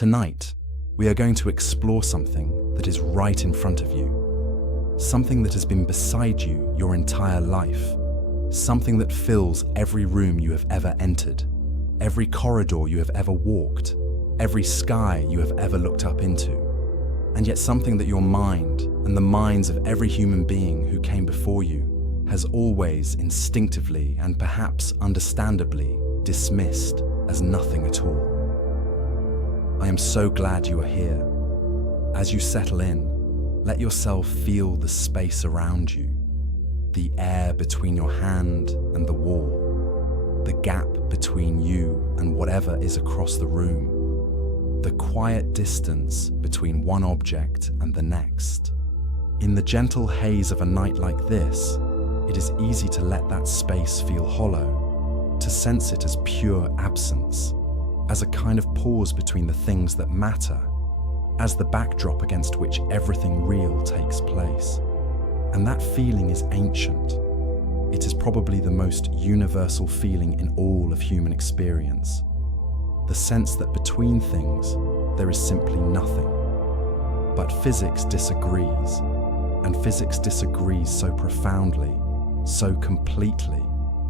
Tonight, we are going to explore something that is right in front of you. Something that has been beside you your entire life. Something that fills every room you have ever entered, every corridor you have ever walked, every sky you have ever looked up into. And yet something that your mind and the minds of every human being who came before you has always instinctively and perhaps understandably dismissed as nothing at all. I am so glad you are here. As you settle in, let yourself feel the space around you, the air between your hand and the wall, the gap between you and whatever is across the room, the quiet distance between one object and the next. In the gentle haze of a night like this, it is easy to let that space feel hollow, to sense it as pure absence, as a kind of pause between the things that matter, as the backdrop against which everything real takes place. And that feeling is ancient. It is probably the most universal feeling in all of human experience. The sense that between things, there is simply nothing. But physics disagrees, and physics disagrees so profoundly, so completely,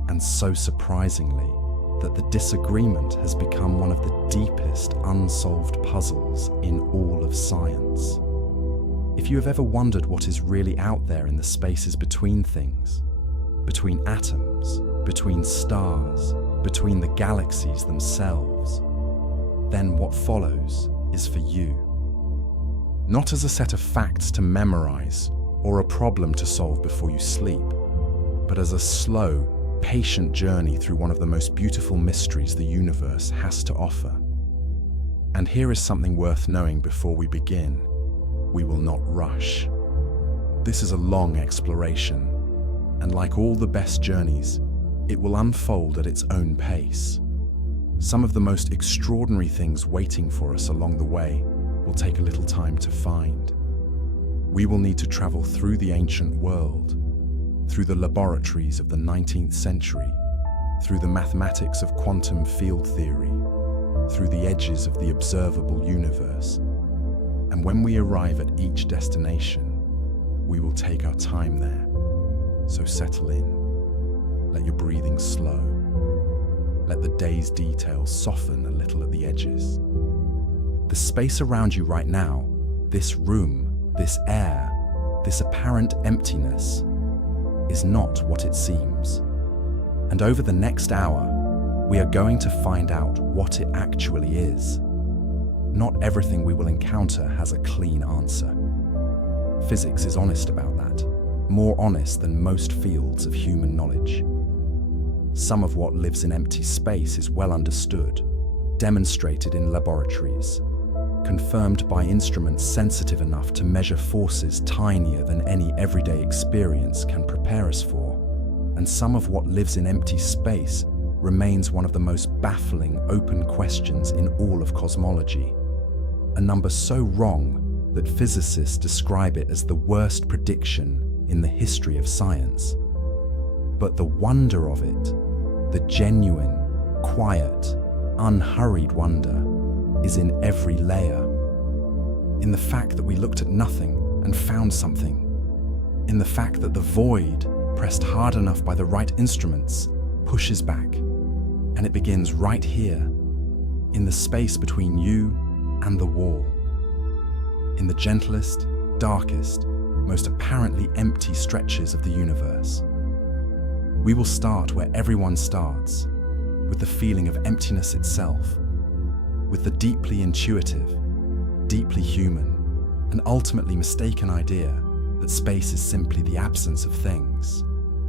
and so surprisingly, that the disagreement has become one of the deepest unsolved puzzles in all of science. If you have ever wondered what is really out there in the spaces between things, between atoms, between stars, between the galaxies themselves, then what follows is for you. Not as a set of facts to memorize or a problem to solve before you sleep, but as a slow, patient journey through one of the most beautiful mysteries the universe has to offer. And here is something worth knowing before we begin. We will not rush. This is a long exploration, and like all the best journeys, it will unfold at its own pace. Some of the most extraordinary things waiting for us along the way will take a little time to find. We will need to travel through the ancient world, through the laboratories of the 19th century, through the mathematics of quantum field theory, through the edges of the observable universe. And when we arrive at each destination, we will take our time there. So settle in, let your breathing slow, let the day's details soften a little at the edges. The space around you right now, this room, this air, this apparent emptiness, is not what it seems. And over the next hour, we are going to find out what it actually is. Not everything we will encounter has a clean answer. Physics is honest about that, more honest than most fields of human knowledge. Some of what lives in empty space is well understood, demonstrated in laboratories, confirmed by instruments sensitive enough to measure forces tinier than any everyday experience can prepare us for. And some of what lives in empty space remains one of the most baffling open questions in all of cosmology. A number so wrong that physicists describe it as the worst prediction in the history of science. But the wonder of it, the genuine, quiet, unhurried wonder, is in every layer. In the fact that we looked at nothing and found something. In the fact that the void, pressed hard enough by the right instruments, pushes back, and it begins right here, in the space between you and the wall. In the gentlest, darkest, most apparently empty stretches of the universe. We will start where everyone starts, with the feeling of emptiness itself, with the deeply intuitive, deeply human, and ultimately mistaken idea that space is simply the absence of things.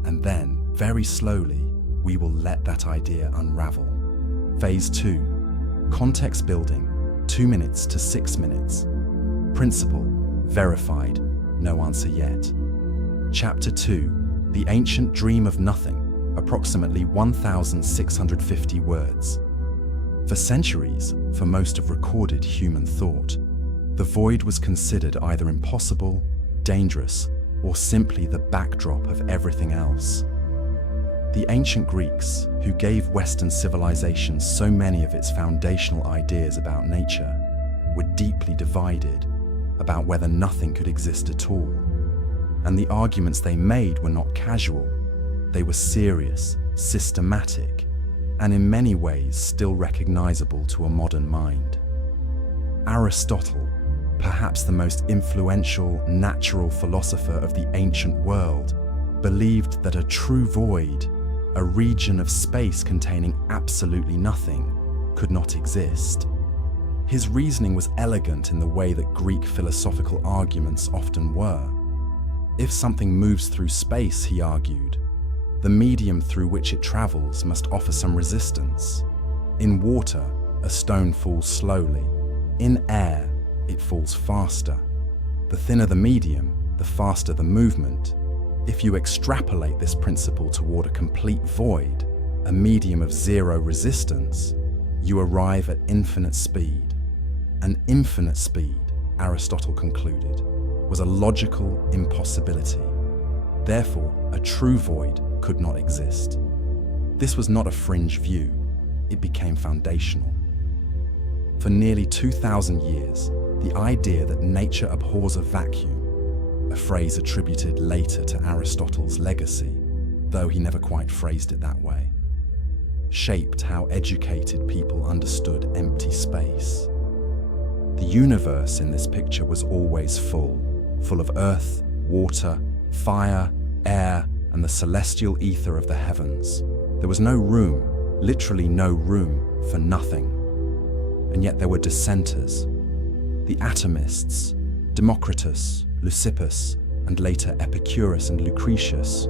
And then, very slowly, we will let that idea unravel. Phase 2, context building, 2 minutes to 6 minutes. Principle, verified, no answer yet. Chapter 2, the ancient dream of nothing, approximately 1,650 words. For centuries, for most of recorded human thought, the void was considered either impossible, dangerous, or simply the backdrop of everything else. The ancient Greeks, who gave Western civilization so many of its foundational ideas about nature, were deeply divided about whether nothing could exist at all. And the arguments they made were not casual. They were serious, systematic, and in many ways still recognizable to a modern mind. Aristotle, perhaps the most influential natural philosopher of the ancient world, believed that a true void, a region of space containing absolutely nothing, could not exist. His reasoning was elegant in the way that Greek philosophical arguments often were. If something moves through space, he argued, the medium through which it travels must offer some resistance. In water, a stone falls slowly. In air, it falls faster. The thinner the medium, the faster the movement. If you extrapolate this principle toward a complete void, a medium of zero resistance, you arrive at infinite speed. An infinite speed, Aristotle concluded, was a logical impossibility. Therefore, a true void could not exist. This was not a fringe view, it became foundational. For nearly 2,000 years, the idea that nature abhors a vacuum, a phrase attributed later to Aristotle's legacy, though he never quite phrased it that way, shaped how educated people understood empty space. The universe in this picture was always full of earth, water, fire, air, and the celestial ether of the heavens. There was no room, literally no room, for nothing. And yet there were dissenters. The atomists, Democritus, Leucippus, and later Epicurus and Lucretius,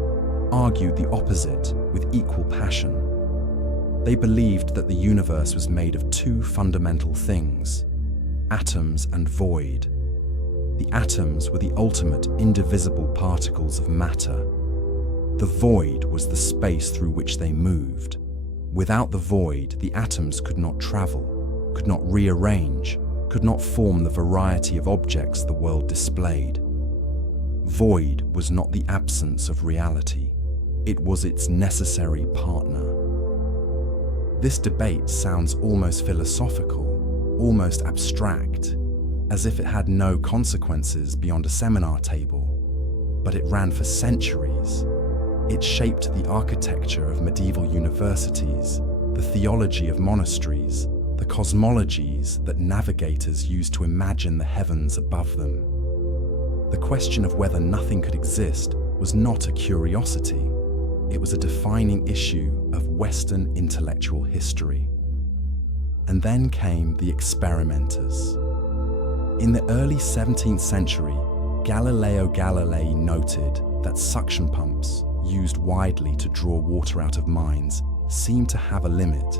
argued the opposite with equal passion. They believed that the universe was made of two fundamental things, atoms and void. The atoms were the ultimate indivisible particles of matter. The void was the space through which they moved. Without the void, the atoms could not travel, could not rearrange, could not form the variety of objects the world displayed. Void was not the absence of reality, it was its necessary partner. This debate sounds almost philosophical, almost abstract, as if it had no consequences beyond a seminar table. But it ran for centuries. It shaped the architecture of medieval universities, the theology of monasteries, the cosmologies that navigators used to imagine the heavens above them. The question of whether nothing could exist was not a curiosity. It was a defining issue of Western intellectual history. And then came the experimenters. In the early 17th century, Galileo Galilei noted that suction pumps, used widely to draw water out of mines, seemed to have a limit.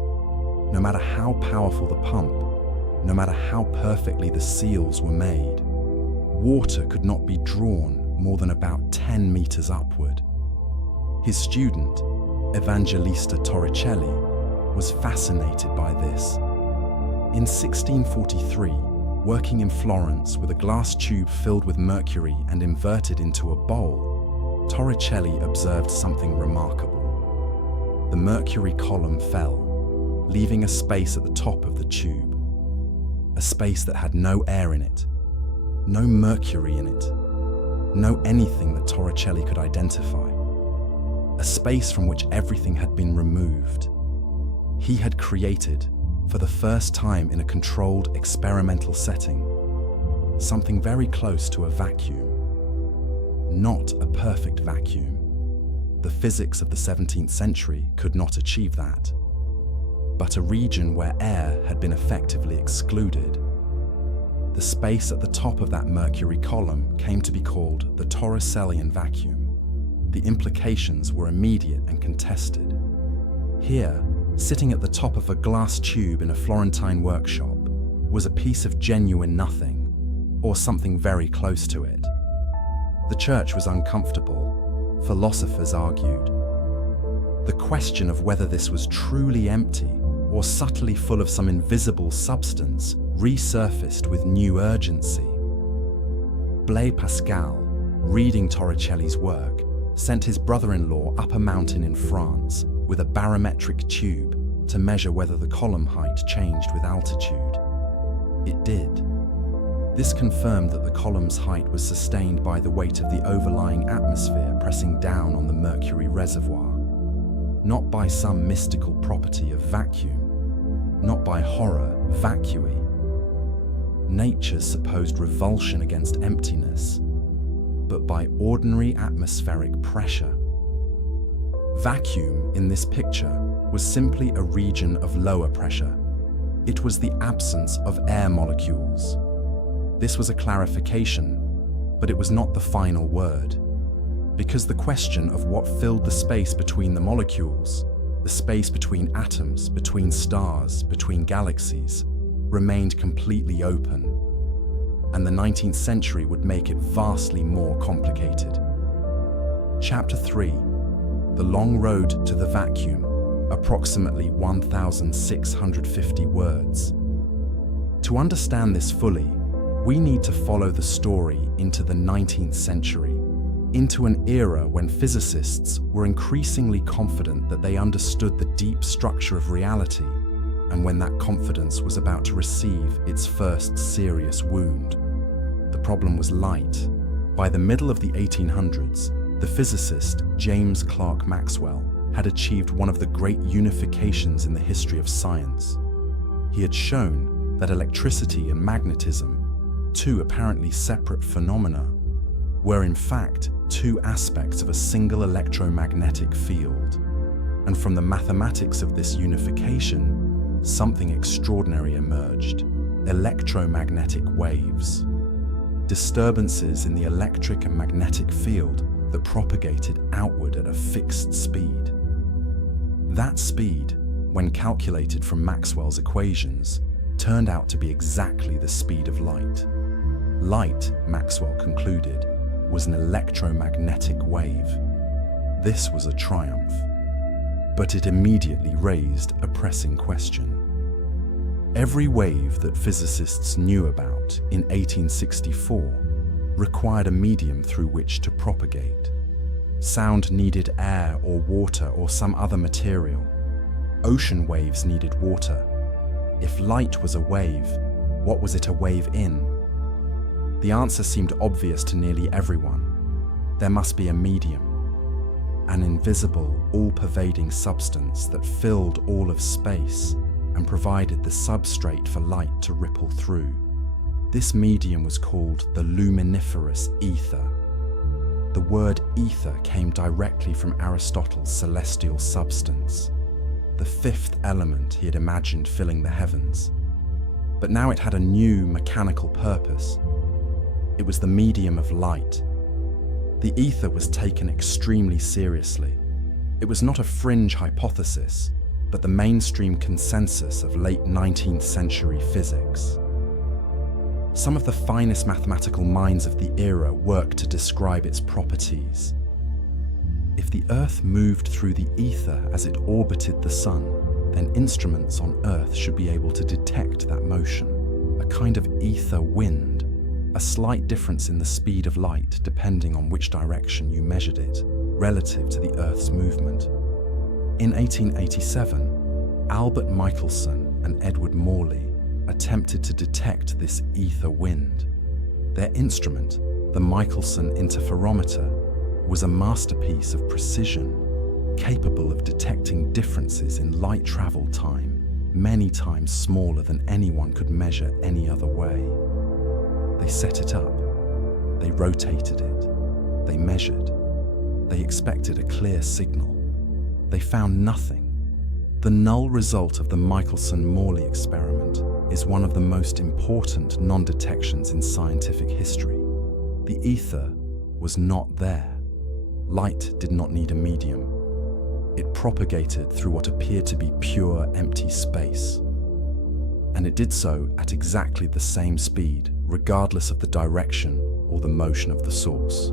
No matter how powerful the pump, no matter how perfectly the seals were made, water could not be drawn more than about 10 meters upward. His student, Evangelista Torricelli, was fascinated by this. In 1643, working in Florence with a glass tube filled with mercury and inverted into a bowl, Torricelli observed something remarkable. The mercury column fell, leaving a space at the top of the tube. A space that had no air in it, no mercury in it, no anything that Torricelli could identify. A space from which everything had been removed. He had created, for the first time in a controlled experimental setting, something very close to a vacuum. Not a perfect vacuum. The physics of the 17th century could not achieve that. But a region where air had been effectively excluded. The space at the top of that mercury column came to be called the Torricellian vacuum. The implications were immediate and contested. Here, sitting at the top of a glass tube in a Florentine workshop, was a piece of genuine nothing, or something very close to it. The church was uncomfortable. Philosophers argued. The question of whether this was truly empty or subtly full of some invisible substance resurfaced with new urgency. Blaise Pascal, reading Torricelli's work, sent his brother-in-law up a mountain in France with a barometric tube to measure whether the column height changed with altitude. It did. This confirmed that the column's height was sustained by the weight of the overlying atmosphere pressing down on the mercury reservoir, not by some mystical property of vacuum, not by horror vacui. Nature's supposed revulsion against emptiness, but by ordinary atmospheric pressure. Vacuum in this picture was simply a region of lower pressure. It was the absence of air molecules. This was a clarification, but it was not the final word, because the question of what filled the space between the molecules, the space between atoms, between stars, between galaxies, remained completely open, and the 19th century would make it vastly more complicated. Chapter 3, The Long Road to the Vacuum, approximately 1,650 words. To understand this fully, we need to follow the story into the 19th century, into an era when physicists were increasingly confident that they understood the deep structure of reality, and when that confidence was about to receive its first serious wound. The problem was light. By the middle of the 1800s, the physicist James Clerk Maxwell had achieved one of the great unifications in the history of science. He had shown that electricity and magnetism, two apparently separate phenomena, were in fact two aspects of a single electromagnetic field. And from the mathematics of this unification, something extraordinary emerged: electromagnetic waves. Disturbances in the electric and magnetic field that propagated outward at a fixed speed. That speed, when calculated from Maxwell's equations, turned out to be exactly the speed of light. Light, Maxwell concluded, was an electromagnetic wave. This was a triumph, but it immediately raised a pressing question. Every wave that physicists knew about in 1864 required a medium through which to propagate. Sound needed air or water or some other material. Ocean waves needed water. If light was a wave, what was it a wave in? The answer seemed obvious to nearly everyone. There must be a medium, an invisible, all-pervading substance that filled all of space and provided the substrate for light to ripple through. This medium was called the luminiferous ether. The word ether came directly from Aristotle's celestial substance, the fifth element he had imagined filling the heavens. But now it had a new mechanical purpose. It was the medium of light. The ether was taken extremely seriously. It was not a fringe hypothesis, but the mainstream consensus of late 19th century physics. Some of the finest mathematical minds of the era worked to describe its properties. If the Earth moved through the ether as it orbited the Sun, then instruments on Earth should be able to detect that motion, a kind of ether wind, a slight difference in the speed of light depending on which direction you measured it, relative to the Earth's movement. In 1887, Albert Michelson and Edward Morley attempted to detect this ether wind. Their instrument, the Michelson interferometer, was a masterpiece of precision, capable of detecting differences in light travel time many times smaller than anyone could measure any other way. They set it up, they rotated it, they measured, they expected a clear signal. They found nothing. The null result of the Michelson-Morley experiment is one of the most important non-detections in scientific history. The ether was not there. Light did not need a medium. It propagated through what appeared to be pure, empty space. And it did so at exactly the same speed, regardless of the direction or the motion of the source.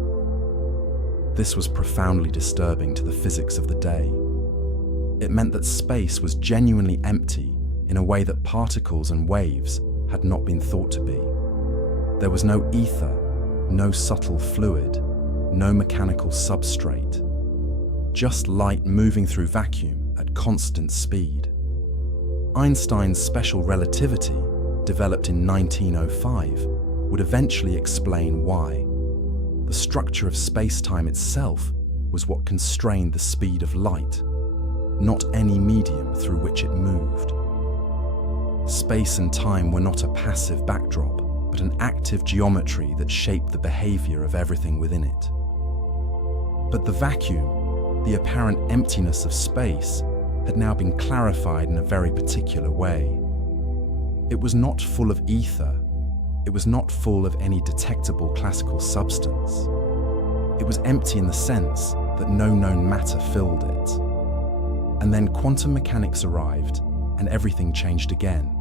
This was profoundly disturbing to the physics of the day. It meant that space was genuinely empty in a way that particles and waves had not been thought to be. There was no ether, no subtle fluid, no mechanical substrate, just light moving through vacuum at constant speed. Einstein's special relativity, developed in 1905, would eventually explain why. The structure of space-time itself was what constrained the speed of light, not any medium through which it moved. Space and time were not a passive backdrop, but an active geometry that shaped the behavior of everything within it. But the vacuum, the apparent emptiness of space, had now been clarified in a very particular way. It was not full of ether. It was not full of any detectable classical substance. It was empty in the sense that no known matter filled it. And then quantum mechanics arrived, and everything changed again.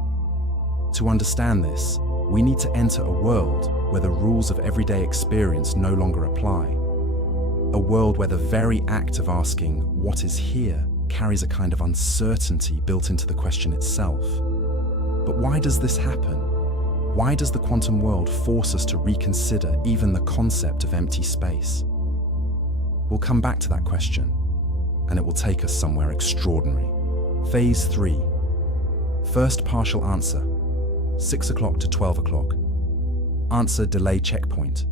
To understand this, we need to enter a world where the rules of everyday experience no longer apply. A world where the very act of asking, "What is here?" carries a kind of uncertainty built into the question itself. But why does this happen? Why does the quantum world force us to reconsider even the concept of empty space? We'll come back to that question, and it will take us somewhere extraordinary. Phase 3. First partial answer, 6 o'clock to 12 o'clock. Answer delay checkpoint.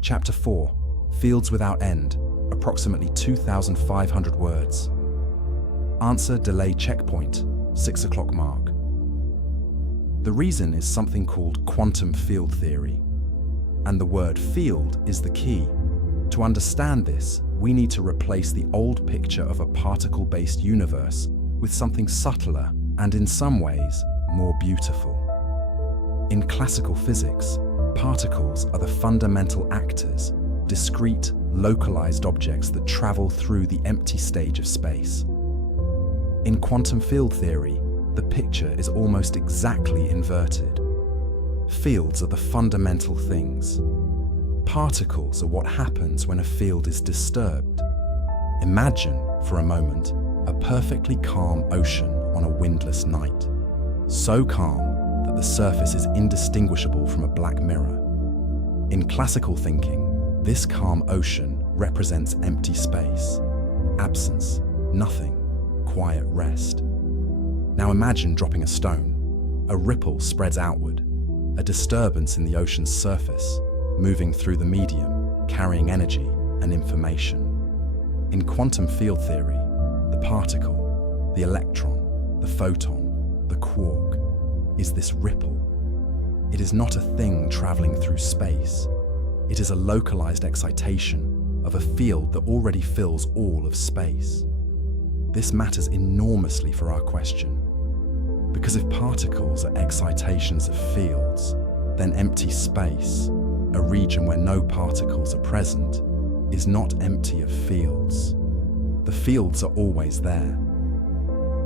Chapter 4, Fields Without End, approximately 2,500 words. Answer delay checkpoint, 6 o'clock mark. The reason is something called quantum field theory, and the word field is the key. To understand this, we need to replace the old picture of a particle-based universe with something subtler and, in some ways, more beautiful. In classical physics, particles are the fundamental actors, discrete, localized objects that travel through the empty stage of space. In quantum field theory, the picture is almost exactly inverted. Fields are the fundamental things. Particles are what happens when a field is disturbed. Imagine, for a moment, a perfectly calm ocean on a windless night. So calm that the surface is indistinguishable from a black mirror. In classical thinking, this calm ocean represents empty space, absence, nothing, quiet rest. Now imagine dropping a stone. A ripple spreads outward, a disturbance in the ocean's surface, moving through the medium, carrying energy and information. In quantum field theory, the particle, the electron, the photon, the quark, is this ripple. It is not a thing traveling through space. It is a localized excitation of a field that already fills all of space. This matters enormously for our question. Because if particles are excitations of fields, then empty space, a region where no particles are present, is not empty of fields. The fields are always there.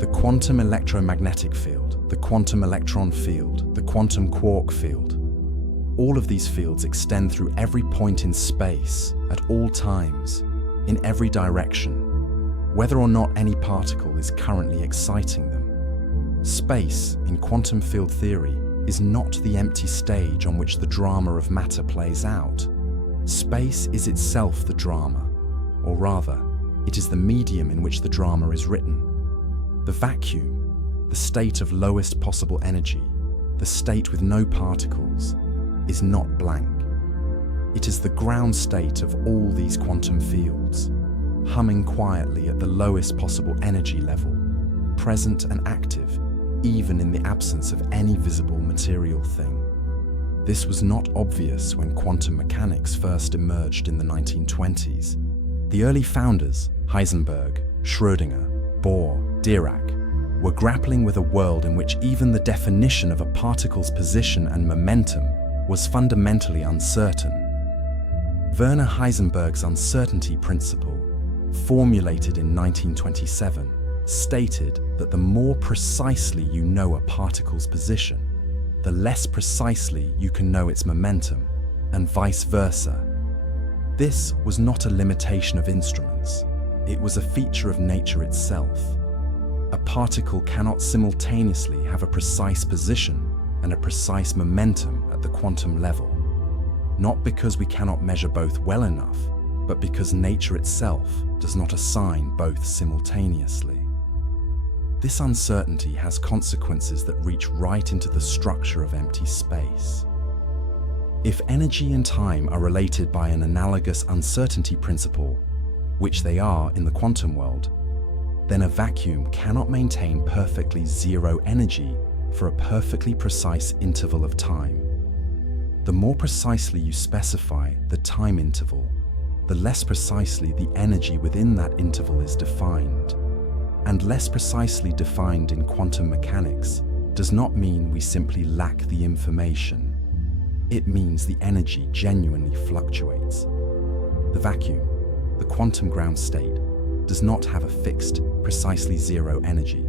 The quantum electromagnetic field, the quantum electron field, the quantum quark field, all of these fields extend through every point in space, at all times, in every direction, whether or not any particle is currently exciting them. Space, in quantum field theory, is not the empty stage on which the drama of matter plays out. Space is itself the drama, or rather, it is the medium in which the drama is written. The vacuum, the state of lowest possible energy, the state with no particles, is not blank. It is the ground state of all these quantum fields, humming quietly at the lowest possible energy level, present and active, even in the absence of any visible material thing. This was not obvious when quantum mechanics first emerged in the 1920s. The early founders, Heisenberg, Schrödinger, Bohr, Dirac, were grappling with a world in which even the definition of a particle's position and momentum was fundamentally uncertain. Werner Heisenberg's uncertainty principle, formulated in 1927, stated that the more precisely you know a particle's position, the less precisely you can know its momentum, and vice versa. This was not a limitation of instruments, it was a feature of nature itself. A particle cannot simultaneously have a precise position and a precise momentum at the quantum level, not because we cannot measure both well enough, but because nature itself does not assign both simultaneously. This uncertainty has consequences that reach right into the structure of empty space. If energy and time are related by an analogous uncertainty principle, which they are in the quantum world, then a vacuum cannot maintain perfectly zero energy for a perfectly precise interval of time. The more precisely you specify the time interval, the less precisely the energy within that interval is defined. And less precisely defined in quantum mechanics does not mean we simply lack the information. It means the energy genuinely fluctuates. The vacuum, the quantum ground state, does not have a fixed, precisely zero energy.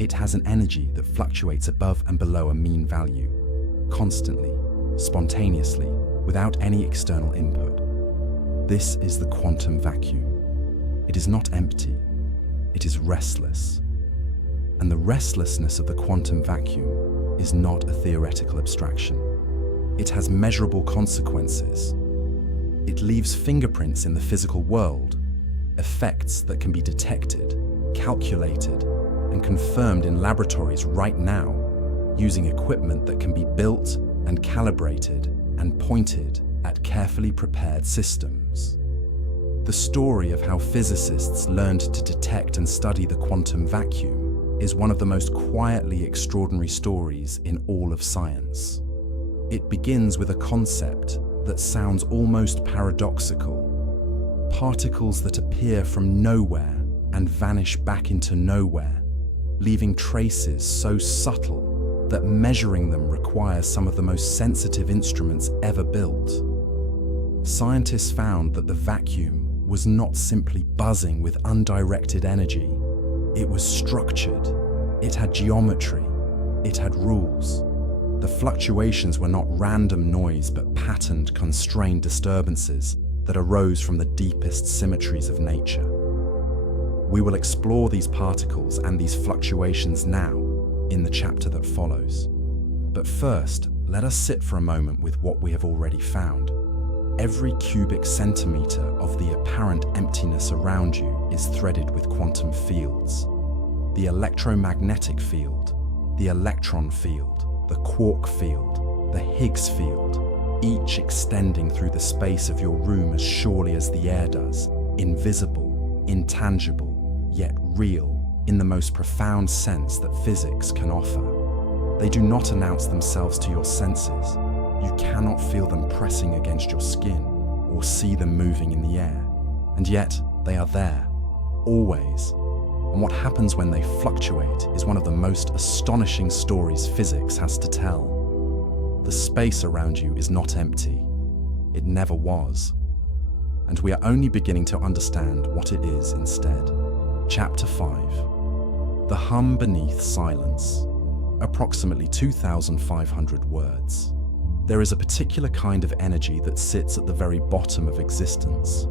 It has an energy that fluctuates above and below a mean value, constantly, spontaneously, without any external input. This is the quantum vacuum. It is not empty, it is restless. And the restlessness of the quantum vacuum is not a theoretical abstraction. It has measurable consequences. It leaves fingerprints in the physical world, effects that can be detected, calculated, and confirmed in laboratories right now, using equipment that can be built and calibrated and pointed at carefully prepared systems. The story of how physicists learned to detect and study the quantum vacuum is one of the most quietly extraordinary stories in all of science. It begins with a concept that sounds almost paradoxical. Particles that appear from nowhere and vanish back into nowhere, leaving traces so subtle that measuring them requires some of the most sensitive instruments ever built. Scientists found that the vacuum was not simply buzzing with undirected energy. It was structured. It had geometry. It had rules. The fluctuations were not random noise but patterned, constrained disturbances that arose from the deepest symmetries of nature. We will explore these particles and these fluctuations now in the chapter that follows. But first, let us sit for a moment with what we have already found. Every cubic centimeter of the apparent emptiness around you is threaded with quantum fields. The electromagnetic field, the electron field, the quark field, the Higgs field, each extending through the space of your room as surely as the air does, invisible, intangible, yet real in the most profound sense that physics can offer. They do not announce themselves to your senses. You cannot feel them pressing against your skin or see them moving in the air. And yet, they are there, always. And what happens when they fluctuate is one of the most astonishing stories physics has to tell. The space around you is not empty. It never was. And we are only beginning to understand what it is instead. Chapter 5. The hum beneath silence. Approximately 2,500 words. There is a particular kind of energy that sits at the very bottom of existence.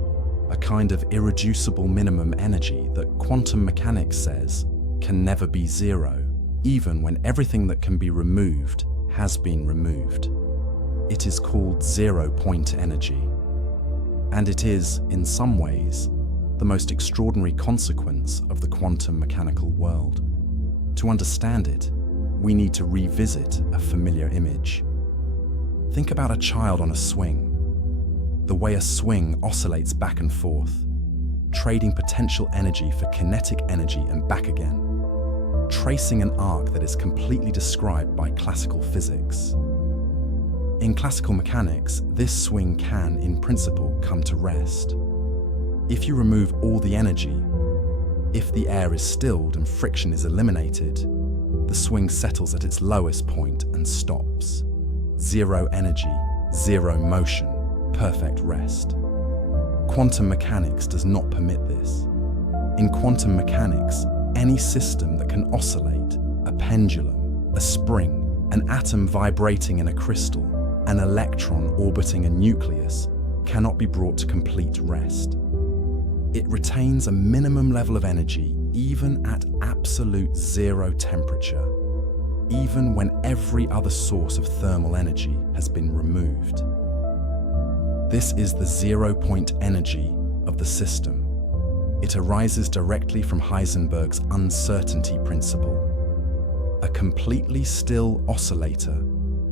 A kind of irreducible minimum energy that quantum mechanics says can never be zero, even when everything that can be removed has been removed. It is called zero-point energy. And it is, in some ways, the most extraordinary consequence of the quantum mechanical world. To understand it, we need to revisit a familiar image. Think about a child on a swing. The way a swing oscillates back and forth, trading potential energy for kinetic energy and back again, tracing an arc that is completely described by classical physics. In classical mechanics, this swing can, in principle, come to rest. If you remove all the energy, if the air is stilled and friction is eliminated, the swing settles at its lowest point and stops. Zero energy, zero motion, perfect rest. Quantum mechanics does not permit this. In quantum mechanics, any system that can oscillate, a pendulum, a spring, an atom vibrating in a crystal, an electron orbiting a nucleus, cannot be brought to complete rest. It retains a minimum level of energy even at absolute zero temperature, even when every other source of thermal energy has been removed. This is the zero-point energy of the system. It arises directly from Heisenberg's uncertainty principle. A completely still oscillator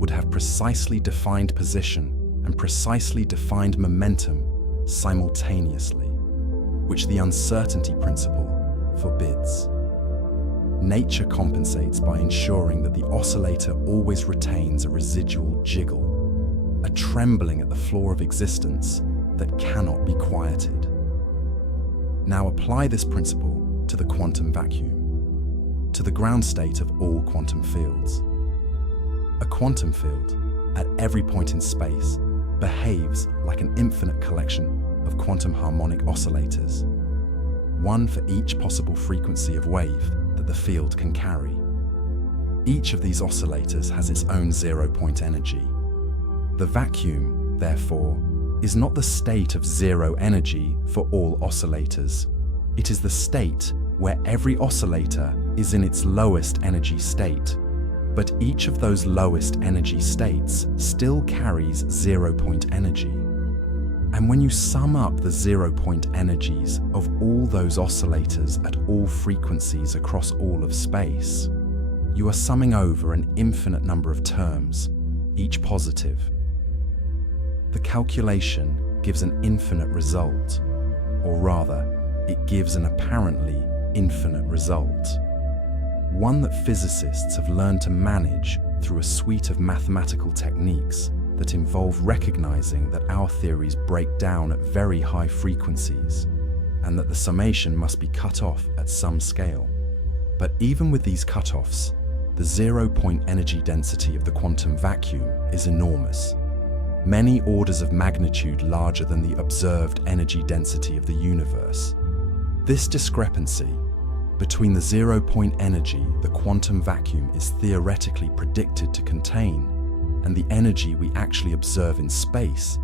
would have precisely defined position and precisely defined momentum simultaneously, which the uncertainty principle forbids. Nature compensates by ensuring that the oscillator always retains a residual jiggle, a trembling at the floor of existence that cannot be quieted. Now apply this principle to the quantum vacuum, to the ground state of all quantum fields. A quantum field, at every point in space, behaves like an infinite collection of quantum harmonic oscillators, one for each possible frequency of wave that the field can carry. Each of these oscillators has its own zero-point energy. The vacuum, therefore, is not the state of zero energy for all oscillators. It is the state where every oscillator is in its lowest energy state, but each of those lowest energy states still carries zero-point energy. And when you sum up the zero-point energies of all those oscillators at all frequencies across all of space, you are summing over an infinite number of terms, each positive. The calculation gives an infinite result, or rather, it gives an apparently infinite result. One that physicists have learned to manage through a suite of mathematical techniques that involve recognizing that our theories break down at very high frequencies, and that the summation must be cut off at some scale. But even with these cutoffs, the zero-point energy density of the quantum vacuum is enormous, many orders of magnitude larger than the observed energy density of the universe. This discrepancy between the zero-point energy the quantum vacuum is theoretically predicted to contain and the energy we actually observe in space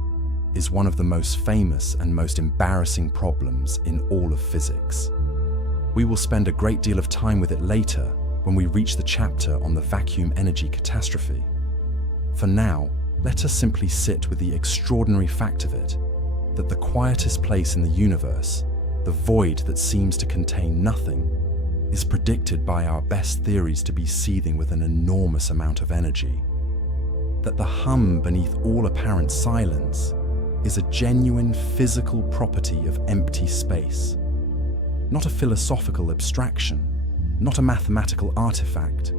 is one of the most famous and most embarrassing problems in all of physics. We will spend a great deal of time with it later when we reach the chapter on the vacuum energy catastrophe. For now, let us simply sit with the extraordinary fact of it, that the quietest place in the universe, the void that seems to contain nothing, is predicted by our best theories to be seething with an enormous amount of energy. That the hum beneath all apparent silence is a genuine physical property of empty space, not a philosophical abstraction, not a mathematical artifact,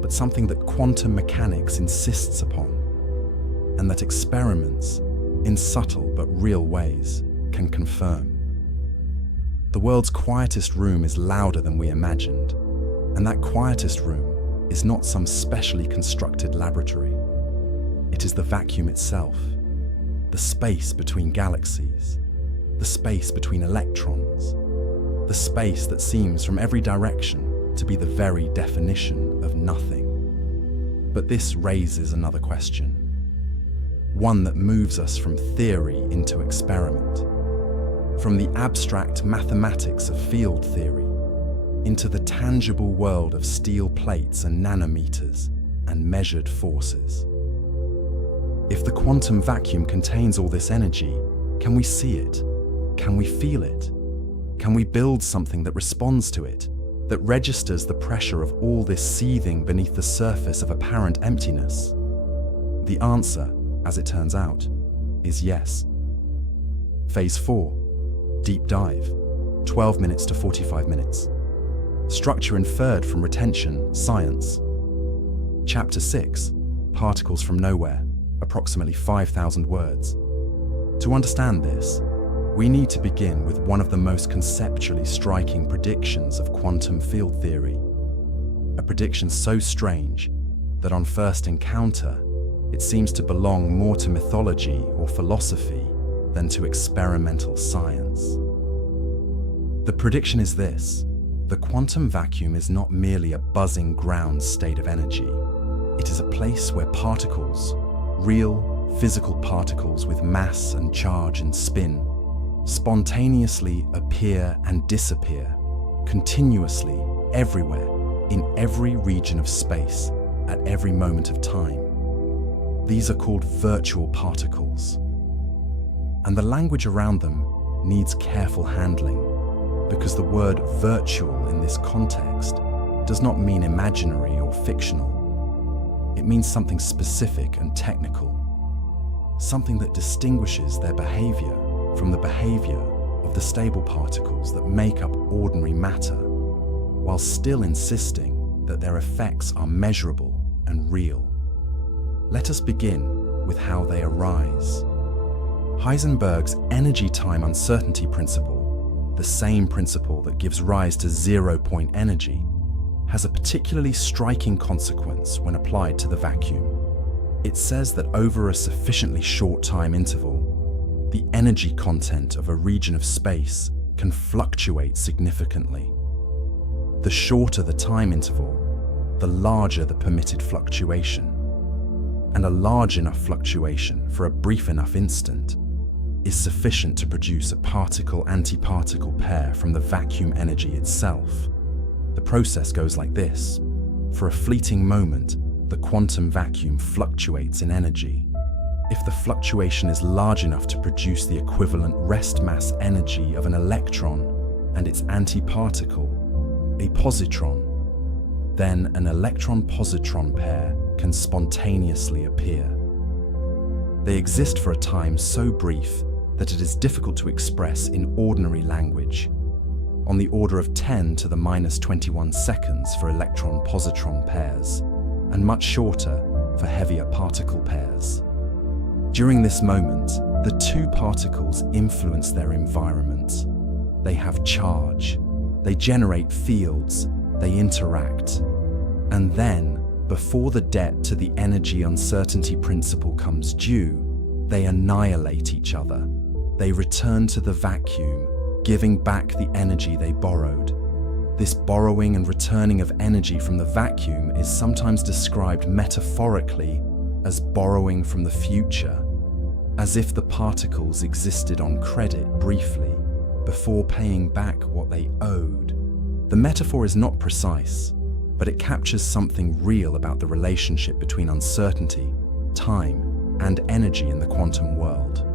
but something that quantum mechanics insists upon, and that experiments, in subtle but real ways, can confirm. The world's quietest room is louder than we imagined, and that quietest room is not some specially constructed laboratory. It is the vacuum itself, the space between galaxies, the space between electrons, the space that seems from every direction to be the very definition of nothing. But this raises another question, one that moves us from theory into experiment, from the abstract mathematics of field theory into the tangible world of steel plates and nanometers and measured forces. If the quantum vacuum contains all this energy, can we see it? Can we feel it? Can we build something that responds to it, that registers the pressure of all this seething beneath the surface of apparent emptiness? The answer, as it turns out, is yes. Phase 4, deep dive, 12 minutes to 45 minutes. Structure inferred from retention, science. Chapter 6, particles from nowhere, approximately 5,000 words. To understand this, we need to begin with one of the most conceptually striking predictions of quantum field theory. A prediction so strange that on first encounter, it seems to belong more to mythology or philosophy than to experimental science. The prediction is this: the quantum vacuum is not merely a buzzing ground state of energy. It is a place where particles, real, physical particles with mass and charge and spin, spontaneously appear and disappear, continuously, everywhere, in every region of space, at every moment of time. These are called virtual particles. And the language around them needs careful handling, because the word virtual in this context does not mean imaginary or fictional. It means something specific and technical, something that distinguishes their behavior from the behavior of the stable particles that make up ordinary matter, while still insisting that their effects are measurable and real. Let us begin with how they arise. Heisenberg's energy-time uncertainty principle, the same principle that gives rise to zero-point energy, has a particularly striking consequence when applied to the vacuum. It says that over a sufficiently short time interval, the energy content of a region of space can fluctuate significantly. The shorter the time interval, the larger the permitted fluctuation. And a large enough fluctuation for a brief enough instant is sufficient to produce a particle-antiparticle pair from the vacuum energy itself. The process goes like this. For a fleeting moment, the quantum vacuum fluctuates in energy. If the fluctuation is large enough to produce the equivalent rest mass energy of an electron and its antiparticle, a positron, then an electron-positron pair can spontaneously appear. They exist for a time so brief that it is difficult to express in ordinary language, on the order of 10 to the minus 21 seconds for electron-positron pairs, and much shorter for heavier particle pairs. During this moment, the two particles influence their environment. They have charge, they generate fields, they interact, and then, before the debt to the energy uncertainty principle comes due, they annihilate each other. They return to the vacuum, giving back the energy they borrowed. This borrowing and returning of energy from the vacuum is sometimes described metaphorically as borrowing from the future, as if the particles existed on credit briefly before paying back what they owed. The metaphor is not precise, but it captures something real about the relationship between uncertainty, time, and energy in the quantum world.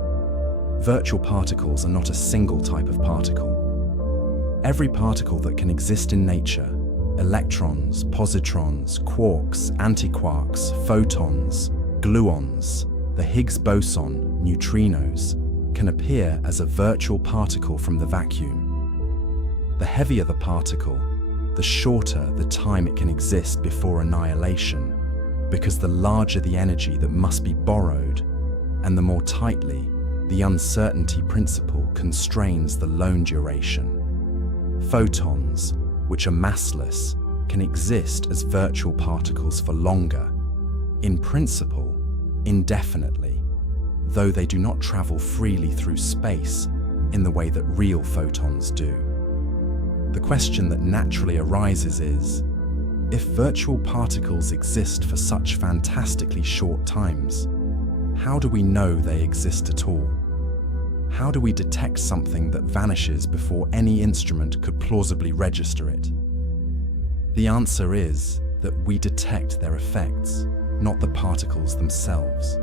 Virtual particles are not a single type of particle. Every particle that can exist in nature, electrons, positrons, quarks, antiquarks, photons, gluons, the Higgs boson, neutrinos, can appear as a virtual particle from the vacuum. The heavier the particle, the shorter the time it can exist before annihilation, because the larger the energy that must be borrowed, and the more tightly the uncertainty principle constrains the lone duration. Photons, which are massless, can exist as virtual particles for longer, in principle, indefinitely, though they do not travel freely through space in the way that real photons do. The question that naturally arises is, if virtual particles exist for such fantastically short times, how do we know they exist at all? How do we detect something that vanishes before any instrument could plausibly register it? The answer is that we detect their effects, not the particles themselves.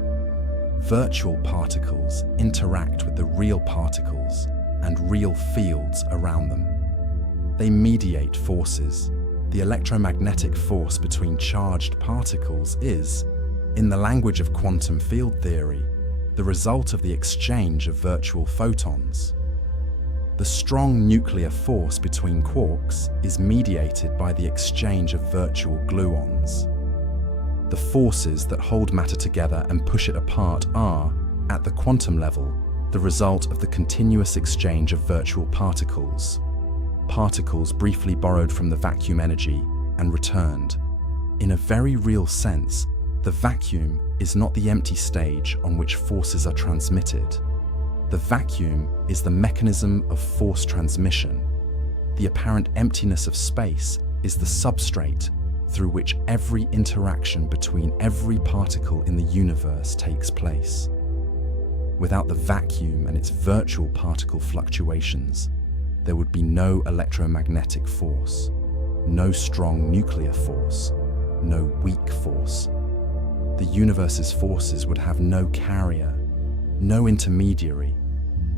Virtual particles interact with the real particles and real fields around them. They mediate forces. The electromagnetic force between charged particles is, in the language of quantum field theory, the result of the exchange of virtual photons. The strong nuclear force between quarks is mediated by the exchange of virtual gluons. The forces that hold matter together and push it apart are, at the quantum level, the result of the continuous exchange of virtual particles. Particles briefly borrowed from the vacuum energy and returned. In a very real sense, the vacuum is not the empty stage on which forces are transmitted. The vacuum is the mechanism of force transmission. The apparent emptiness of space is the substrate through which every interaction between every particle in the universe takes place. Without the vacuum and its virtual particle fluctuations, there would be no electromagnetic force, no strong nuclear force, no weak force. The universe's forces would have no carrier, no intermediary,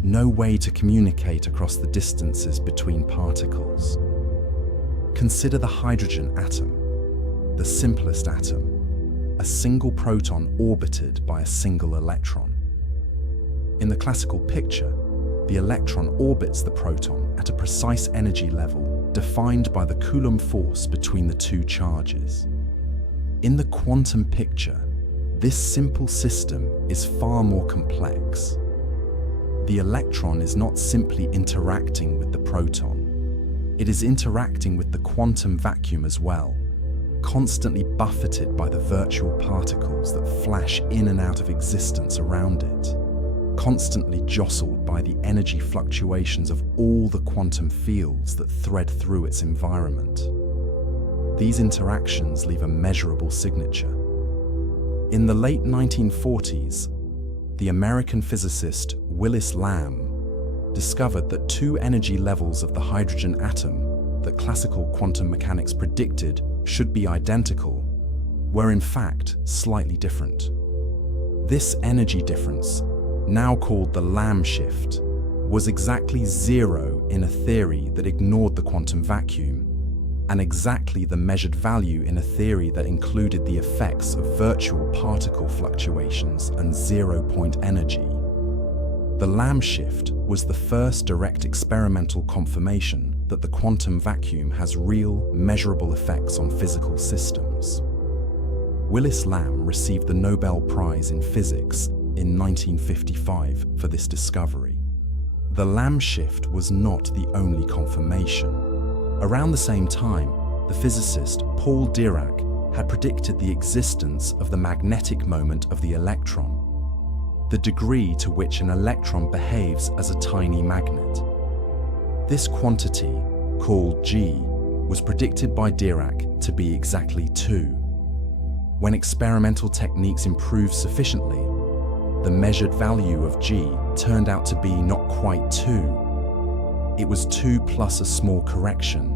no way to communicate across the distances between particles. Consider the hydrogen atom, the simplest atom. a single proton orbited by a single electron. In the classical picture, the electron orbits the proton at a precise energy level defined by the Coulomb force between the two charges. In the quantum picture, this simple system is far more complex. The electron is not simply interacting with the proton. It is interacting with the quantum vacuum as well, constantly buffeted by the virtual particles that flash in and out of existence around it, constantly jostled by the energy fluctuations of all the quantum fields that thread through its environment. These interactions leave a measurable signature. In the late 1940s, the American physicist Willis Lamb discovered that two energy levels of the hydrogen atom that classical quantum mechanics predicted should be identical were in fact slightly different. This energy difference, now called the Lamb shift, was exactly zero in a theory that ignored the quantum vacuum, and exactly the measured value in a theory that included the effects of virtual particle fluctuations and zero-point energy. The Lamb shift was the first direct experimental confirmation that the quantum vacuum has real, measurable effects on physical systems. Willis Lamb received the Nobel Prize in Physics in 1955 for this discovery. The Lamb shift was not the only confirmation. Around the same time, the physicist Paul Dirac had predicted the existence of the magnetic moment of the electron, the degree to which an electron behaves as a tiny magnet. This quantity, called G, was predicted by Dirac to be exactly 2. When experimental techniques improved sufficiently, the measured value of G turned out to be not quite 2. It was 2 plus a small correction,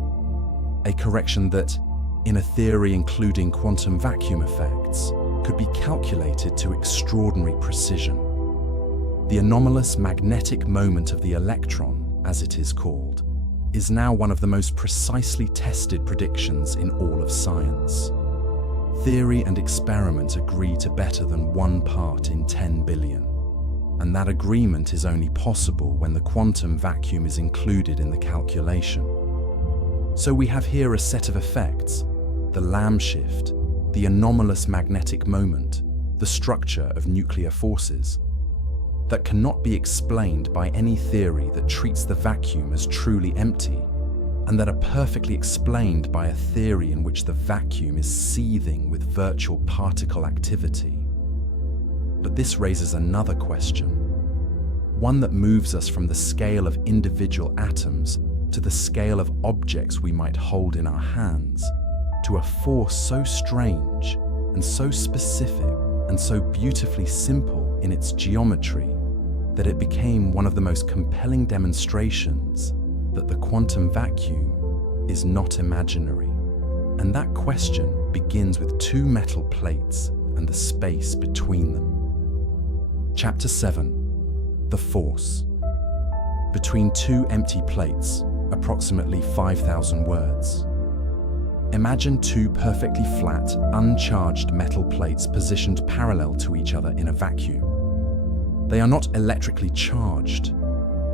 a correction that, in a theory including quantum vacuum effects, could be calculated to extraordinary precision. The anomalous magnetic moment of the electron, as it is called, is now one of the most precisely tested predictions in all of science. Theory and experiment agree to better than 1 part in 10 billion. And that agreement is only possible when the quantum vacuum is included in the calculation. So we have here a set of effects: the Lamb shift, the anomalous magnetic moment, the structure of nuclear forces, that cannot be explained by any theory that treats the vacuum as truly empty, and that are perfectly explained by a theory in which the vacuum is seething with virtual particle activity. But this raises another question, one that moves us from the scale of individual atoms to the scale of objects we might hold in our hands, to a force so strange and so specific and so beautifully simple in its geometry that it became one of the most compelling demonstrations that the quantum vacuum is not imaginary. And that question begins with 2 metal plates and the space between them. Chapter 7. The Force. Between 2 empty plates, approximately 5,000 words. Imagine 2 perfectly flat, uncharged metal plates positioned parallel to each other in a vacuum. They are not electrically charged.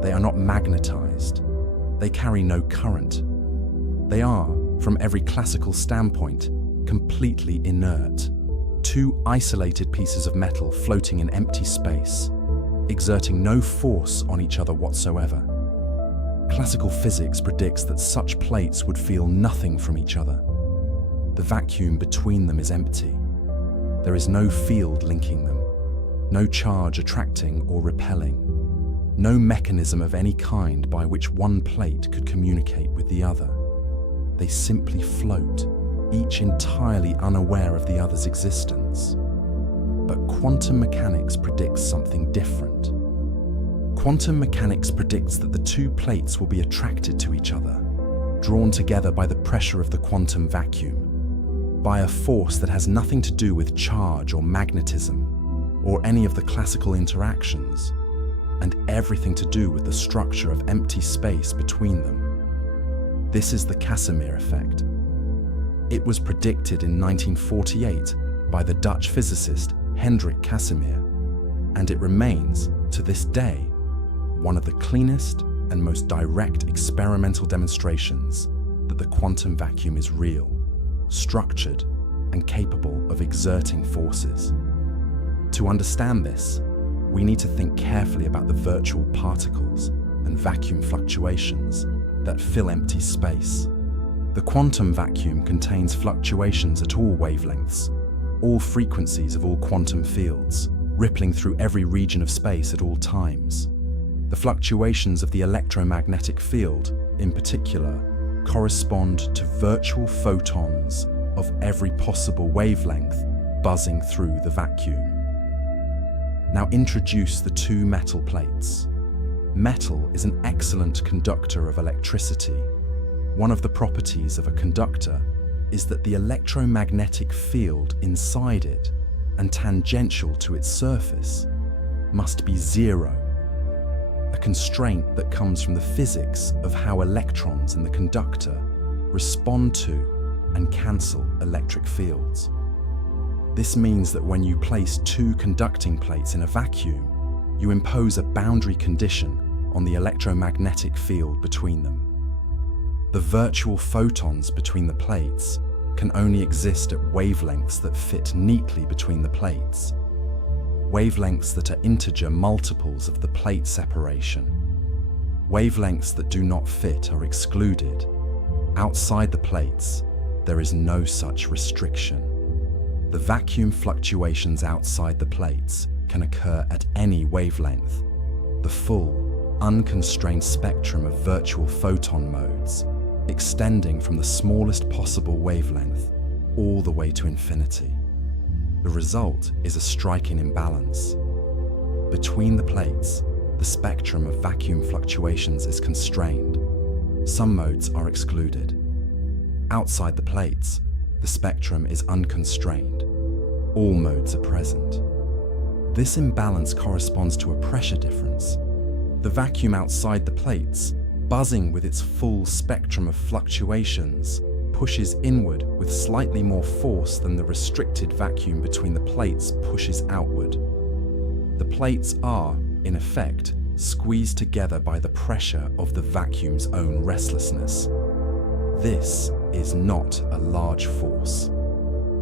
They are not magnetized. They carry no current. They are, from every classical standpoint, completely inert. 2 isolated pieces of metal floating in empty space, exerting no force on each other whatsoever. Classical physics predicts that such plates would feel nothing from each other. The vacuum between them is empty. There is no field linking them, no charge attracting or repelling, no mechanism of any kind by which one plate could communicate with the other. They simply float, each entirely unaware of the other's existence. But quantum mechanics predicts something different. Quantum mechanics predicts that the 2 plates will be attracted to each other, drawn together by the pressure of the quantum vacuum, by a force that has nothing to do with charge or magnetism, or any of the classical interactions, and everything to do with the structure of empty space between them. This is the Casimir effect. It was predicted in 1948 by the Dutch physicist Casimir, and it remains, to this day, one of the cleanest and most direct experimental demonstrations that the quantum vacuum is real, structured, and capable of exerting forces. To understand this, we need to think carefully about the virtual particles and vacuum fluctuations that fill empty space. The quantum vacuum contains fluctuations at all wavelengths, all frequencies of all quantum fields, rippling through every region of space at all times. The fluctuations of the electromagnetic field, in particular, correspond to virtual photons of every possible wavelength buzzing through the vacuum. Now introduce the two metal plates. Metal is an excellent conductor of electricity. One of the properties of a conductor is that the electromagnetic field inside it and tangential to its surface must be zero, a constraint that comes from the physics of how electrons in the conductor respond to and cancel electric fields. This means that when you place two conducting plates in a vacuum, you impose a boundary condition on the electromagnetic field between them. The virtual photons between the plates can only exist at wavelengths that fit neatly between the plates, wavelengths that are integer multiples of the plate separation. Wavelengths that do not fit are excluded. Outside the plates, there is no such restriction. The vacuum fluctuations outside the plates can occur at any wavelength. The full, unconstrained spectrum of virtual photon modes, extending from the smallest possible wavelength all the way to infinity. The result is a striking imbalance. Between the plates, the spectrum of vacuum fluctuations is constrained. Some modes are excluded. Outside the plates, the spectrum is unconstrained. All modes are present. This imbalance corresponds to a pressure difference. The vacuum outside the plates, buzzing with its full spectrum of fluctuations, pushes inward with slightly more force than the restricted vacuum between the plates pushes outward. The plates are, in effect, squeezed together by the pressure of the vacuum's own restlessness. This is not a large force.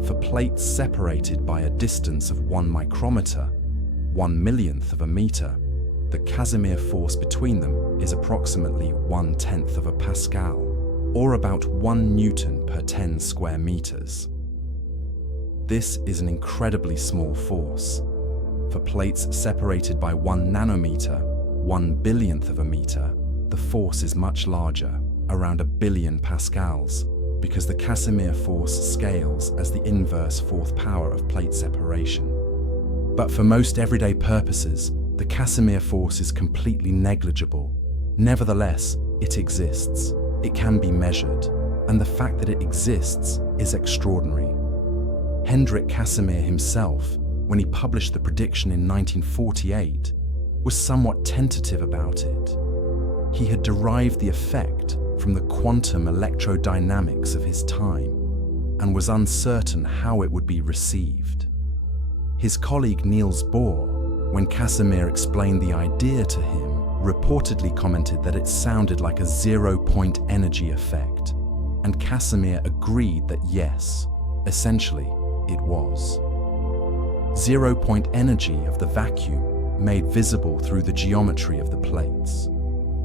For plates separated by a distance of 1 micrometer, 1/1,000,000th of a meter, the Casimir force between them is approximately 1/10 of a Pascal, or about 1 Newton per 10 square meters. This is an incredibly small force. For plates separated by 1 nanometer, 1/1000,000th of a meter, the force is much larger, around 1 billion pascals, because the Casimir force scales as the inverse fourth power of plate separation. But for most everyday purposes, the Casimir force is completely negligible. Nevertheless, it exists. It can be measured, and the fact that it exists is extraordinary. Casimir himself, when he published the prediction in 1948, was somewhat tentative about it. He had derived the effect from the quantum electrodynamics of his time and was uncertain how it would be received. His colleague Niels Bohr, when Casimir explained the idea to him, reportedly commented that it sounded like a zero-point energy effect, and Casimir agreed that yes, essentially, it was. Zero-point energy of the vacuum made visible through the geometry of the plates.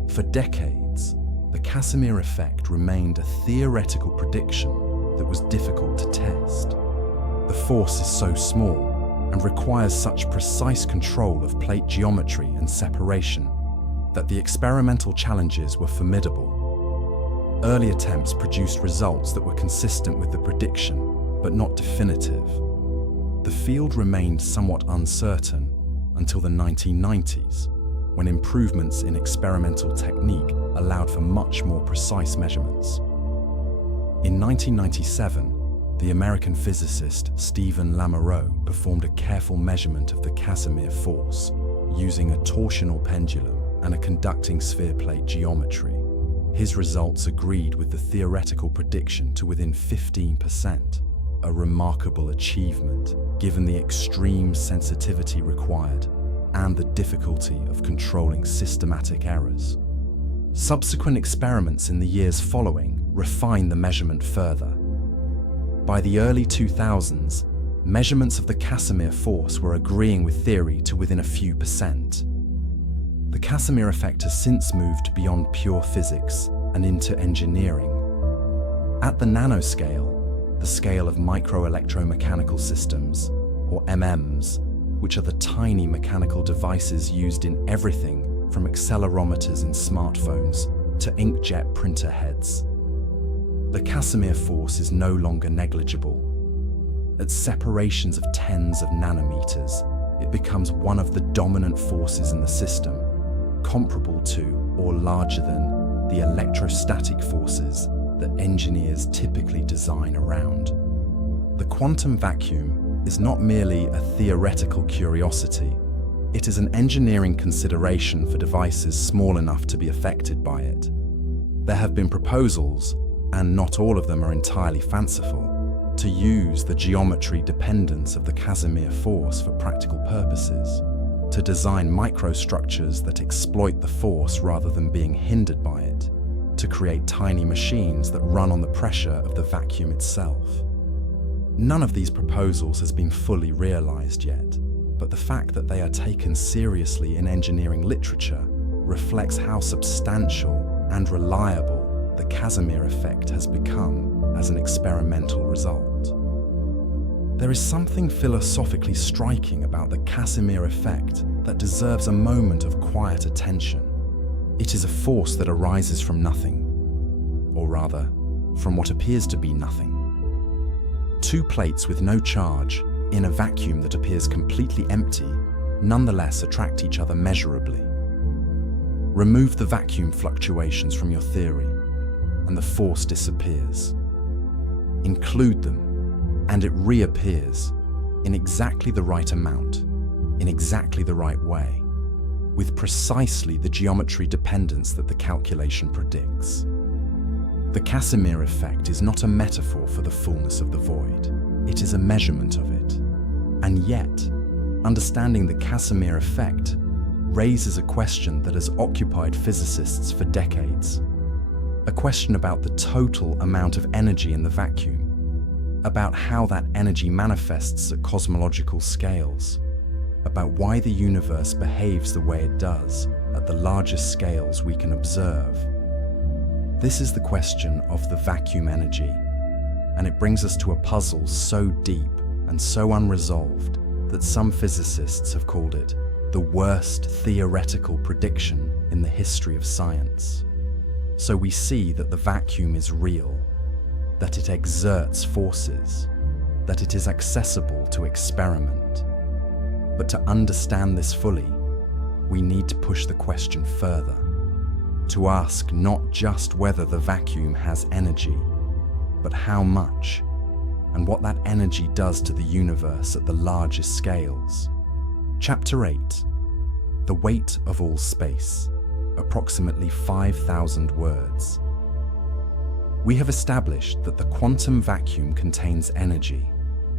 For decades, the Casimir effect remained a theoretical prediction that was difficult to test. The force is so small and requires such precise control of plate geometry and separation that the experimental challenges were formidable. Early attempts produced results that were consistent with the prediction, but not definitive. The field remained somewhat uncertain until the 1990s, when improvements in experimental technique allowed for much more precise measurements. In 1997, the American physicist Stephen Lamoureux performed a careful measurement of the Casimir force using a torsional pendulum and a conducting sphere plate geometry. His results agreed with the theoretical prediction to within 15%. a remarkable achievement given the extreme sensitivity required and the difficulty of controlling systematic errors. Subsequent experiments in the years following refined the measurement further. By the early 2000s, measurements of the Casimir force were agreeing with theory to within a few percent. The Casimir effect has since moved beyond pure physics and into engineering. At the nanoscale, the scale of microelectromechanical systems, or MMs, which are the tiny mechanical devices used in everything from accelerometers in smartphones to inkjet printer heads. The Casimir force is no longer negligible. At separations of tens of nanometers, it becomes one of the dominant forces in the system, comparable to or larger than the electrostatic forces that engineers typically design around. The quantum vacuum is not merely a theoretical curiosity. It is an engineering consideration for devices small enough to be affected by it. There have been proposals, and not all of them are entirely fanciful, to use the geometry dependence of the Casimir force for practical purposes, to design microstructures that exploit the force rather than being hindered by it, to create tiny machines that run on the pressure of the vacuum itself. None of these proposals has been fully realized yet, but the fact that they are taken seriously in engineering literature reflects how substantial and reliable the Casimir effect has become as an experimental result. There is something philosophically striking about the Casimir effect that deserves a moment of quiet attention. It is a force that arises from nothing, or rather, from what appears to be nothing. Two plates with no charge in a vacuum that appears completely empty nonetheless attract each other measurably. Remove the vacuum fluctuations from your theory, and the force disappears. Include them, and it reappears in exactly the right amount, in exactly the right way, with precisely the geometry dependence that the calculation predicts. The Casimir effect is not a metaphor for the fullness of the void, it is a measurement of it. And yet, understanding the Casimir effect raises a question that has occupied physicists for decades. A question about the total amount of energy in the vacuum, about how that energy manifests at cosmological scales, about why the universe behaves the way it does at the largest scales we can observe. This is the question of the vacuum energy, and it brings us to a puzzle so deep and so unresolved that some physicists have called it the worst theoretical prediction in the history of science. So we see that the vacuum is real, that it exerts forces, that it is accessible to experiment. But to understand this fully, we need to push the question further, to ask not just whether the vacuum has energy, but how much, and what that energy does to the universe at the largest scales. Chapter 8. The weight of all space, approximately 5,000 words. We have established that the quantum vacuum contains energy,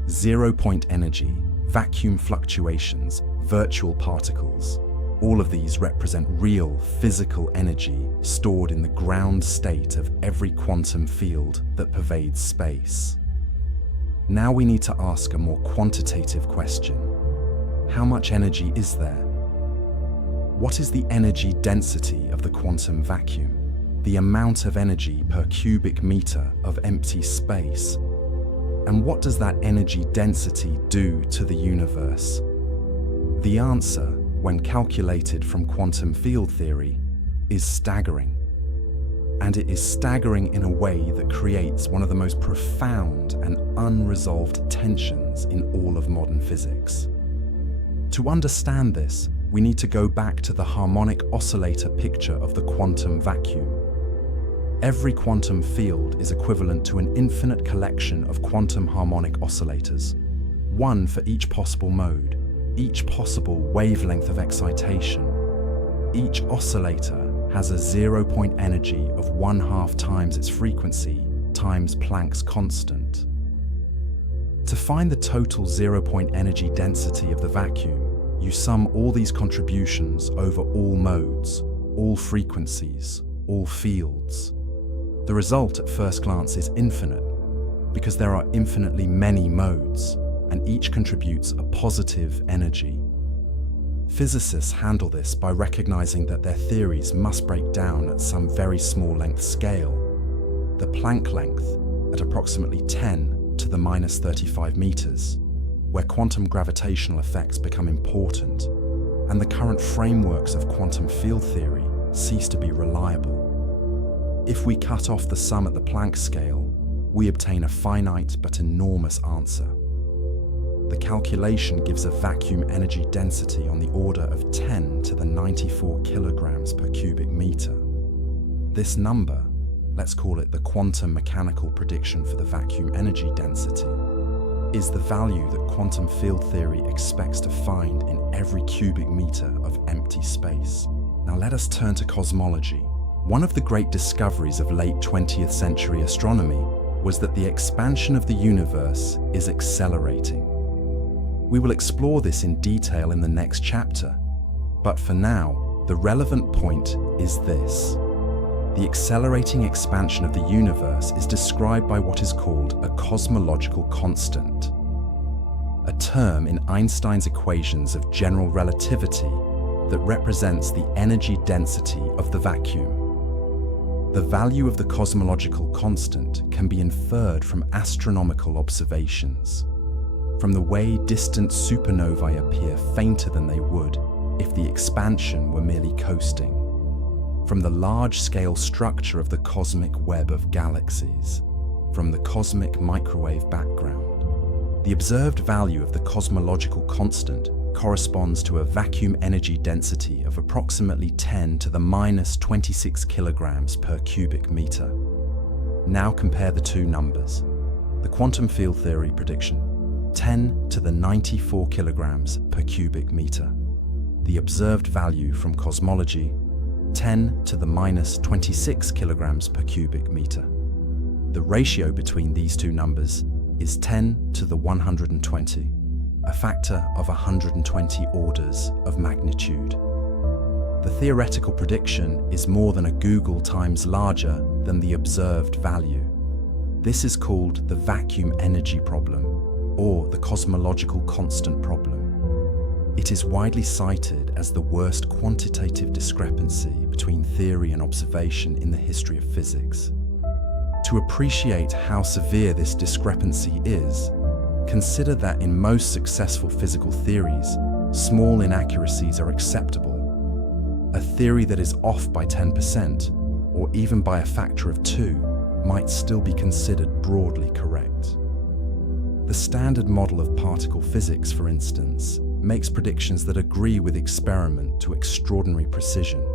zero-point energy, vacuum fluctuations, virtual particles. All of these represent real physical energy stored in the ground state of every quantum field that pervades space. Now we need to ask a more quantitative question. How much energy is there? What is the energy density of the quantum vacuum? The amount of energy per cubic meter of empty space? And what does that energy density do to the universe? The answer, when calculated from quantum field theory, is staggering. And it is staggering in a way that creates one of the most profound and unresolved tensions in all of modern physics. To understand this, we need to go back to the harmonic oscillator picture of the quantum vacuum. Every quantum field is equivalent to an infinite collection of quantum harmonic oscillators, one for each possible mode, each possible wavelength of excitation. Each oscillator has a zero-point energy of 1/2 times its frequency times Planck's constant. To find the total zero-point energy density of the vacuum, you sum all these contributions over all modes, all frequencies, all fields. The result at first glance is infinite, because there are infinitely many modes, and each contributes a positive energy. Physicists handle this by recognizing that their theories must break down at some very small length scale, the Planck length at approximately 10 to the minus 35 meters, where quantum gravitational effects become important, and the current frameworks of quantum field theory cease to be reliable. If we cut off the sum at the Planck scale, we obtain a finite but enormous answer. The calculation gives a vacuum energy density on the order of 10 to the 94 kilograms per cubic meter. This number, let's call it the quantum mechanical prediction for the vacuum energy density, is the value that quantum field theory expects to find in every cubic meter of empty space. Now let us turn to cosmology. One of the great discoveries of late 20th century astronomy was that the expansion of the universe is accelerating. We will explore this in detail in the next chapter, but for now, the relevant point is this. The accelerating expansion of the universe is described by what is called a cosmological constant, a term in Einstein's equations of general relativity that represents the energy density of the vacuum. The value of the cosmological constant can be inferred from astronomical observations, from the way distant supernovae appear fainter than they would if the expansion were merely coasting, from the large-scale structure of the cosmic web of galaxies, from the cosmic microwave background. The observed value of the cosmological constant corresponds to a vacuum energy density of approximately 10 to the minus 26 kilograms per cubic meter. Now compare the two numbers. The quantum field theory prediction, 10 to the 94 kilograms per cubic meter. The observed value from cosmology, 10 to the minus 26 kilograms per cubic meter. The ratio between these two numbers is 10 to the 120, a factor of 120 orders of magnitude. The theoretical prediction is more than a googol times larger than the observed value. This is called the vacuum energy problem, or the cosmological constant problem. It is widely cited as the worst quantitative discrepancy between theory and observation in the history of physics. To appreciate how severe this discrepancy is, consider that in most successful physical theories, small inaccuracies are acceptable. A theory that is off by 10%, or even by a factor of 2, might still be considered broadly correct. The standard model of particle physics, for instance, makes predictions that agree with experiment to extraordinary precision,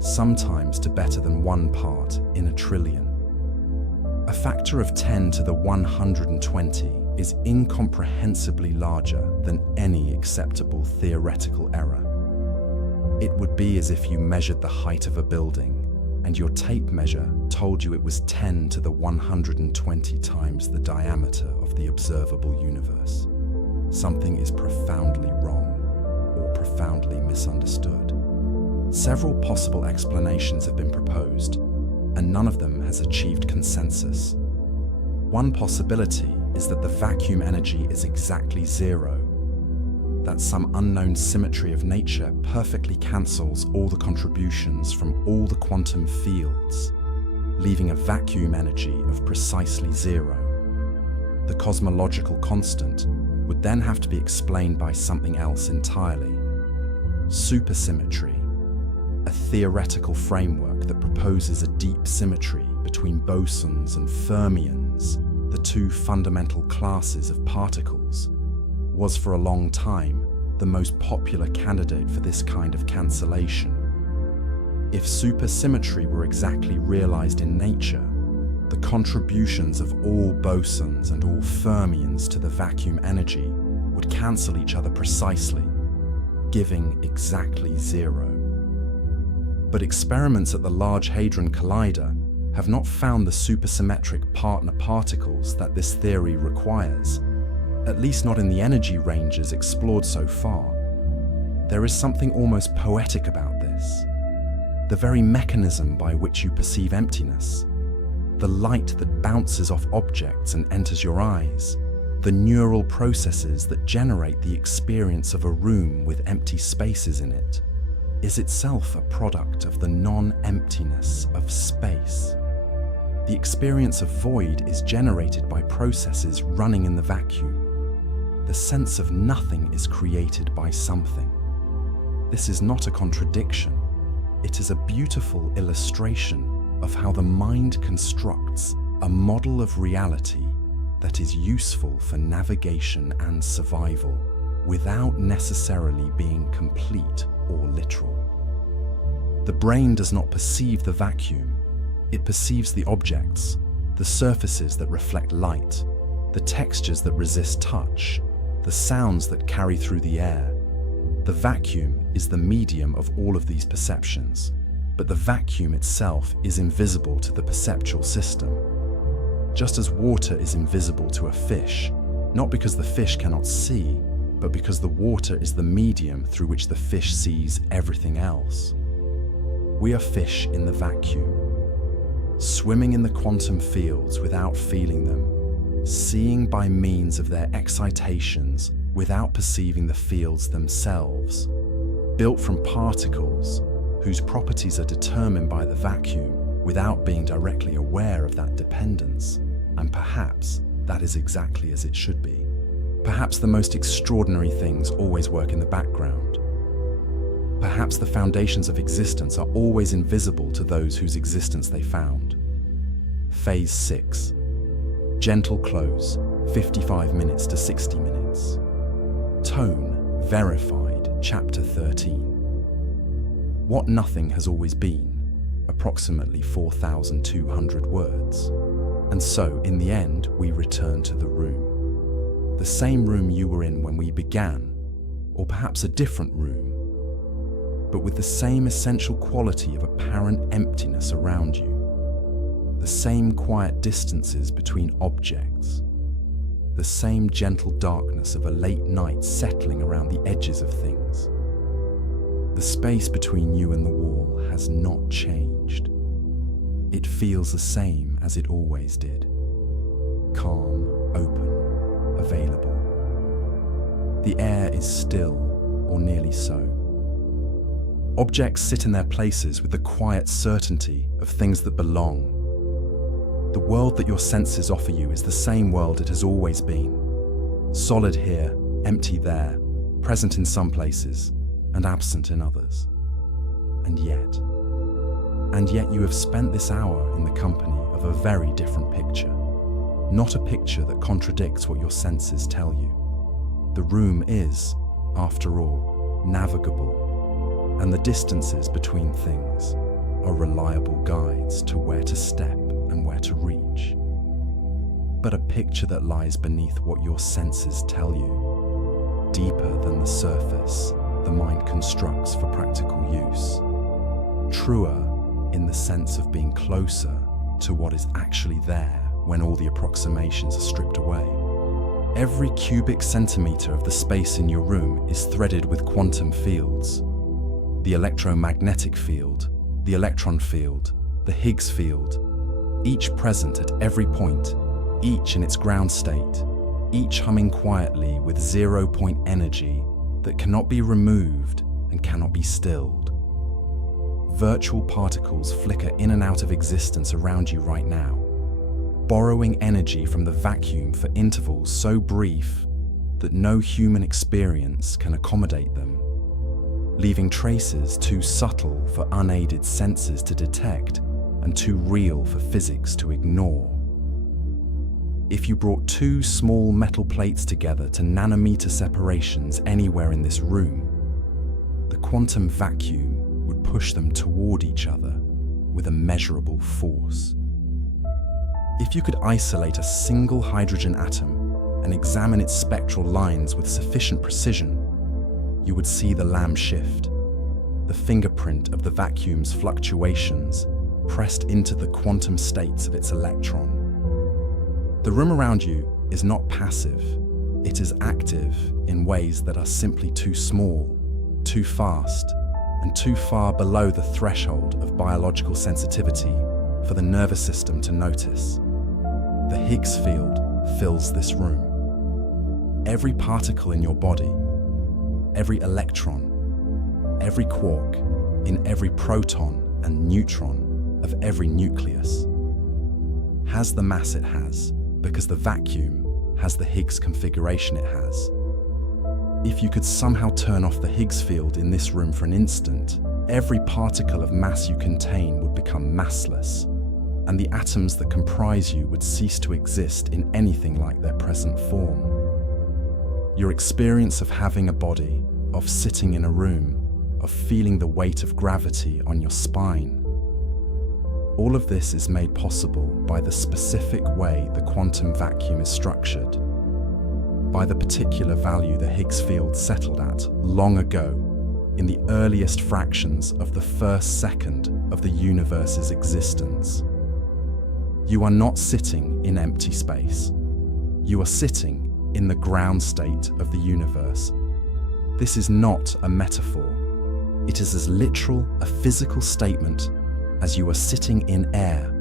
sometimes to better than 1 part in a trillion. A factor of 10 to the 120 is incomprehensibly larger than any acceptable theoretical error. It would be as if you measured the height of a building and your tape measure told you it was 10 to the 120 times the diameter of the observable universe. Something is profoundly wrong or profoundly misunderstood. Several possible explanations have been proposed, and none of them has achieved consensus. One possibility is that the vacuum energy is exactly zero, that some unknown symmetry of nature perfectly cancels all the contributions from all the quantum fields, leaving a vacuum energy of precisely zero. The cosmological constant would then have to be explained by something else entirely. Supersymmetry, a theoretical framework that proposes a deep symmetry between bosons and fermions, the two fundamental classes of particles, was for a long time the most popular candidate for this kind of cancellation. If supersymmetry were exactly realized in nature, the contributions of all bosons and all fermions to the vacuum energy would cancel each other precisely, giving exactly zero. But experiments at the Large Hadron Collider have not found the supersymmetric partner particles that this theory requires, at least not in the energy ranges explored so far. There is something almost poetic about this. The very mechanism by which you perceive emptiness, the light that bounces off objects and enters your eyes, the neural processes that generate the experience of a room with empty spaces in it, is itself a product of the non-emptiness of space. The experience of void is generated by processes running in the vacuum. The sense of nothing is created by something. This is not a contradiction. It is a beautiful illustration of how the mind constructs a model of reality that is useful for navigation and survival without necessarily being complete or literal. The brain does not perceive the vacuum. It perceives the objects, the surfaces that reflect light, the textures that resist touch, the sounds that carry through the air. The vacuum is the medium of all of these perceptions, but the vacuum itself is invisible to the perceptual system. Just as water is invisible to a fish, not because the fish cannot see, but because the water is the medium through which the fish sees everything else. We are fish in the vacuum, swimming in the quantum fields without feeling them, seeing by means of their excitations without perceiving the fields themselves, built from particles whose properties are determined by the vacuum without being directly aware of that dependence. And perhaps that is exactly as it should be. Perhaps the most extraordinary things always work in the background. Perhaps the foundations of existence are always invisible to those whose existence they found. Phase 6. Gentle close, 55 minutes to 60 minutes. Tone, verified, chapter 13. What nothing has always been, approximately 4,200 words. And so, in the end, we return to the room. The same room you were in when we began, or perhaps a different room, but with the same essential quality of apparent emptiness around you. The same quiet distances between objects. The same gentle darkness of a late night settling around the edges of things. The space between you and the wall has not changed. It feels the same as it always did. Calm, open, available. The air is still, or nearly so. Objects sit in their places with the quiet certainty of things that belong. The world that your senses offer you is the same world it has always been. Solid here, empty there, present in some places, and absent in others. And yet you have spent this hour in the company of a very different picture. Not a picture that contradicts what your senses tell you. The room is, after all, navigable, and the distances between things are reliable guides to where to step and where to reach. But a picture that lies beneath what your senses tell you, deeper than the surface the mind constructs for practical use. Truer in the sense of being closer to what is actually there when all the approximations are stripped away. Every cubic centimeter of the space in your room is threaded with quantum fields. The electromagnetic field, the electron field, the Higgs field, each present at every point, each in its ground state, each humming quietly with 0-point energy that cannot be removed and cannot be stilled. Virtual particles flicker in and out of existence around you right now, borrowing energy from the vacuum for intervals so brief that no human experience can accommodate them, leaving traces too subtle for unaided senses to detect and too real for physics to ignore. If you brought two small metal plates together to nanometer separations anywhere in this room, the quantum vacuum would push them toward each other with a measurable force. If you could isolate a single hydrogen atom and examine its spectral lines with sufficient precision, you would see the Lamb shift, the fingerprint of the vacuum's fluctuations pressed into the quantum states of its electron. The room around you is not passive, It is active in ways that are simply too small, too fast, and too far below the threshold of biological sensitivity for the nervous system to notice. The Higgs field fills this room. Every particle in your body, every electron, every quark, in every proton and neutron of every nucleus has the mass it has because the vacuum has the Higgs configuration it has. If you could somehow turn off the Higgs field in this room for an instant, every particle of mass you contain would become massless, and the atoms that comprise you would cease to exist in anything like their present form. Your experience of having a body, of sitting in a room, of feeling the weight of gravity on your spine, all of this is made possible by the specific way the quantum vacuum is structured, by the particular value the Higgs field settled at long ago in the earliest fractions of the first second of the universe's existence. You are not sitting in empty space. You are sitting in the ground state of the universe. This is not a metaphor. It is as literal a physical statement as you are sitting in air.